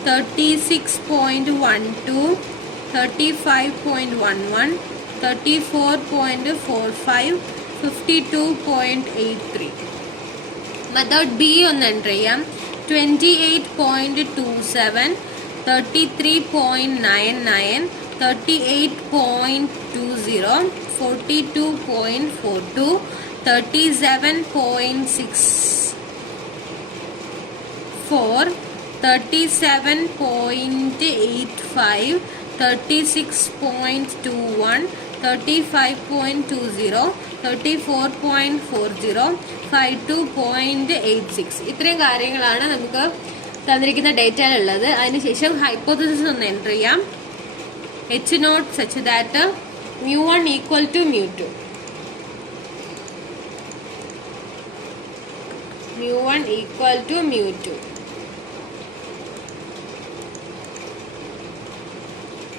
36.12, 35.11, 34.45, 52.83. മെത്തേഡ് ബി ഒന്ന് എൻട്രി ചെയ്യാം. 28.27, 33.99, 38.20, 42.42, 37.64, 37.85, 36.21, 35.20, 34.40, 52.86. ഇത്രയും കാര്യങ്ങളാണ് നമുക്ക് തന്നിരിക്കുന്ന ഡേറ്റയിലുള്ളത്. അതിനുശേഷം ഹൈപ്പോത്തസിസ് ഒന്ന് എൻ്റർ ചെയ്യാം. H0 such that mu1 equal to mu2. mu1 equal to mu2.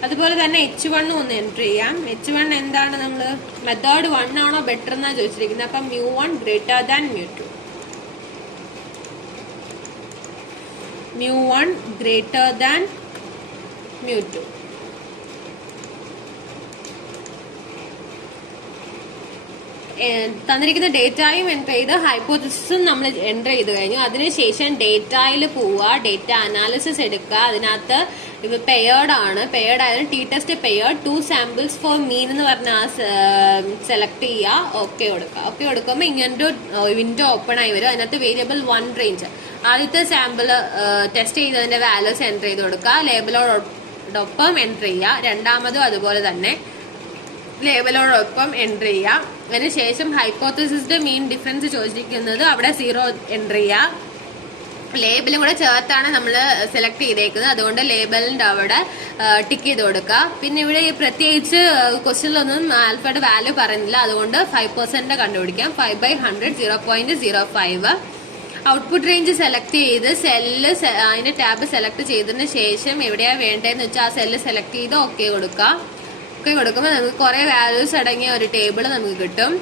അതുപോലെ തന്നെ H1 ഒന്ന് എൻ്റർ ചെയ്യാം. H1 എന്താണ്, നമ്മൾ മെത്തേഡ് 1 ആണോ ബെറ്റർ എന്നാണ് ചോദിച്ചിരിക്കുന്നത്. അപ്പം mu1 greater than mu2. mu1 greater than mu2. തന്നിരിക്കുന്ന ഡേറ്റയും എൻ്റർ ചെയ്ത് ഹൈപ്പോത്തസിസും നമ്മൾ എൻ്റർ ചെയ്ത് കഴിഞ്ഞു. അതിനുശേഷം ഡേറ്റയിൽ പോവുക, ഡേറ്റ അനാലിസിസ് എടുക്കുക. അതിനകത്ത് ഇപ്പൊ പെയർഡ് ആണ്, പെയർഡ് ആയാലും T test paired 2 samples for mean എന്ന് പറഞ്ഞാൽ സെലക്ട് ചെയ്യുക, ഓക്കെ കൊടുക്കുക. ഓക്കെ കൊടുക്കുമ്പോൾ ഇങ്ങനൊരു വിൻഡോ ഓപ്പൺ ആയി വരും. അതിനകത്ത് വേരിയബിൾ 1 റേഞ്ച്, ആദ്യത്തെ സാമ്പിൾ ടെസ്റ്റ് ചെയ്തതിന്റെ വാല്യൂസ് എൻ്റർ ചെയ്ത് കൊടുക്കുക, ലേബലോടൊപ്പം എൻ്റർ ചെയ്യുക. രണ്ടാമതും അതുപോലെ തന്നെ ലേബലോടൊപ്പം എൻ്റർ ചെയ്യുക. അതിനുശേഷം ഹൈപ്പോത്തസിസിന്റെ മീൻ ഡിഫറൻസ് ചോദിച്ചിരിക്കുന്നത് അവിടെ 0 എൻ്റർ ചെയ്യുക. ലേബലും കൂടെ ചേർത്താണ് നമ്മൾ സെലക്ട് ചെയ്തേക്കുന്നത്, അതുകൊണ്ട് ലേബലിന്റെ അവിടെ ടിക്ക് ചെയ്ത് കൊടുക്കുക. പിന്നെ ഇവിടെ പ്രത്യേകിച്ച് ക്വസ്റ്റ്യനിലൊന്നും ആൽഫയുടെ വാല്യൂ പറയുന്നില്ല, അതുകൊണ്ട് 5% കണ്ടുപിടിക്കാം. 5/100 0.05. ഔട്ട്പുട്ട് റേഞ്ച് സെലക്ട് ചെയ്ത് സെല്ല് അതിന്റെ ടാബ് സെലക്ട് ചെയ്തതിന് ശേഷം എവിടെയാ വേണ്ടതെന്ന് വെച്ചാൽ ആ സെല്ല് സെലക്ട് ചെയ്ത് ഓക്കെ കൊടുക്കുക. ഒക്കെ കൊടുക്കുമ്പോൾ നമുക്ക് കുറെ വാല്യൂസ് അടങ്ങിയ ഒരു ടേബിൾ നമുക്ക് കിട്ടും.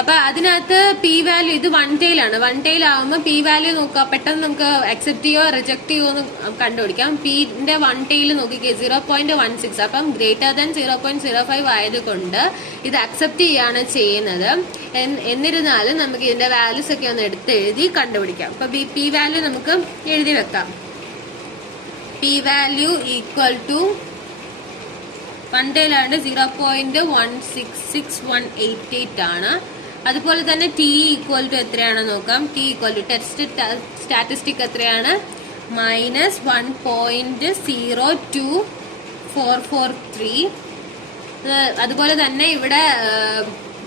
അപ്പൊ അതിനകത്ത് പി വാല്യൂ ഇത് 1 tail ആണ്. 1 tail ആകുമ്പോൾ പി വാല്യൂ നോക്കുക, പെട്ടെന്ന് നമുക്ക് അക്സെപ്റ്റ് ചെയ്യോ റിജക്ട് ചെയ്യോ എന്ന് കണ്ടുപിടിക്കാം. പിന്റെ 1 tail നോക്കിക്കേ 0.16. അപ്പം ഗ്രേറ്റർ ദാൻ 0.05 ആയതുകൊണ്ട് ഇത് അക്സെപ്റ്റ് ചെയ്യാണ് ചെയ്യുന്നത്. എന്നിരുന്നാലും നമുക്ക് ഇതിന്റെ വാല്യൂസ് ഒക്കെ ഒന്ന് എടുത്ത് എഴുതി കണ്ടുപിടിക്കാം. അപ്പൊ പി വാല്യൂ നമുക്ക് എഴുതി വെക്കാം. P value equal to 1 tail ആണ് 0.166188 ആണ്. അതുപോലെ തന്നെ ടി ഈക്വൽ ടു എത്രയാണെന്ന് നോക്കാം. T equal to test statistic എത്രയാണ്, -1.02443. അതുപോലെ തന്നെ ഇവിടെ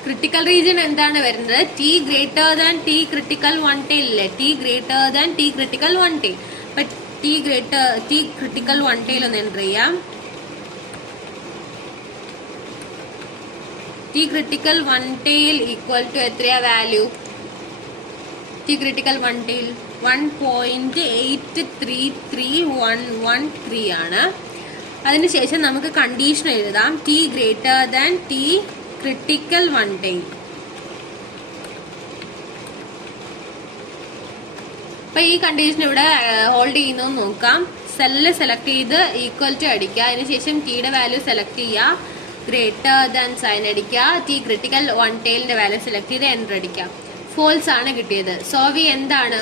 ക്രിട്ടിക്കൽ റീജിയൻ എന്താണ് വരുന്നത്, T greater than T critical 1 tail അല്ലേ, T greater than T critical 1 tail. അപ്പൊ ടി ക്രിട്ടിക്കൽ 1 tail ഒന്ന് എൻ്റർ ചെയ്യാം. T critical 1 tail equal to എത്രയാ വാല്യൂ, ടി ക്രിട്ടിക്കൽ 1 tail 1.833113 ആണ്. അതിനുശേഷം നമുക്ക് കണ്ടീഷൻ എഴുതാം, T greater than T critical 1 tail. അപ്പൊ ഈ കണ്ടീഷൻ ഇവിടെ ഹോൾഡ് ചെയ്യുന്നു നോക്കാം. സെല്ല് സെലക്ട് ചെയ്ത് ഈക്വൽ ടു അടിക്കുക. അതിനുശേഷം ടിയുടെ വാല്യൂ സെലക്ട് ചെയ്യുക, ഗ്രേറ്റർ ദാൻ സൈൻ അടിക്കുക, ടി ക്രിട്ടിക്കൽ 1 tailന്റെ വാല്യൂ സെലക്ട് ചെയ്ത് എൻ്റർ അടിക്കുക. ഫോൾസ് ആണ് കിട്ടിയത്. സോവി എന്താണ്,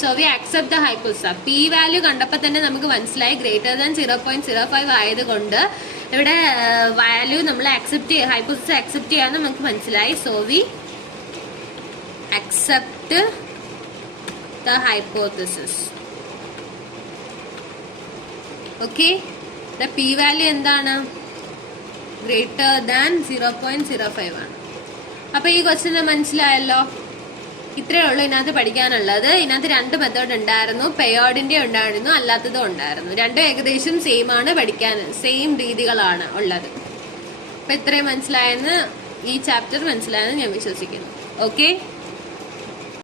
so we accept the hypothesis. P value കണ്ടപ്പോൾ തന്നെ നമുക്ക് മനസ്സിലായി ഗ്രേറ്റർ ദാൻ 0.05 ആയതുകൊണ്ട് ഇവിടെ വാല്യൂ നമ്മൾ ഹൈപ്പോത്തസിസ് അക്സെപ്റ്റ് ചെയ്യാന്ന് നമുക്ക് മനസ്സിലായി. So we accept the hypothesis. Okay, the p value എന്താണ്, ഗ്രേറ്റർ ദാൻ 0.05 ആണ്. അപ്പൊ ഈ ക്വസ്റ്റ്യൻ മനസ്സിലായല്ലോ. ഇത്രയേ ഉള്ളൂ ഇതിനകത്ത് പഠിക്കാനുള്ളത്. ഇതിനകത്ത് 2 മെത്തേഡ് ഉണ്ടായിരുന്നു, പെയർഡിന്റെ ഉണ്ടായിരുന്നു, അല്ലാത്തതും ഉണ്ടായിരുന്നു. രണ്ടും ഏകദേശം സെയിം ആണ്, പഠിക്കാൻ സെയിം രീതികളാണ് ഉള്ളത്. അപ്പൊ ഇത്രയും മനസ്സിലായെന്ന്, ഈ ചാപ്റ്റർ മനസ്സിലായെന്ന് ഞാൻ വിശ്വസിക്കുന്നു. ഓക്കെ.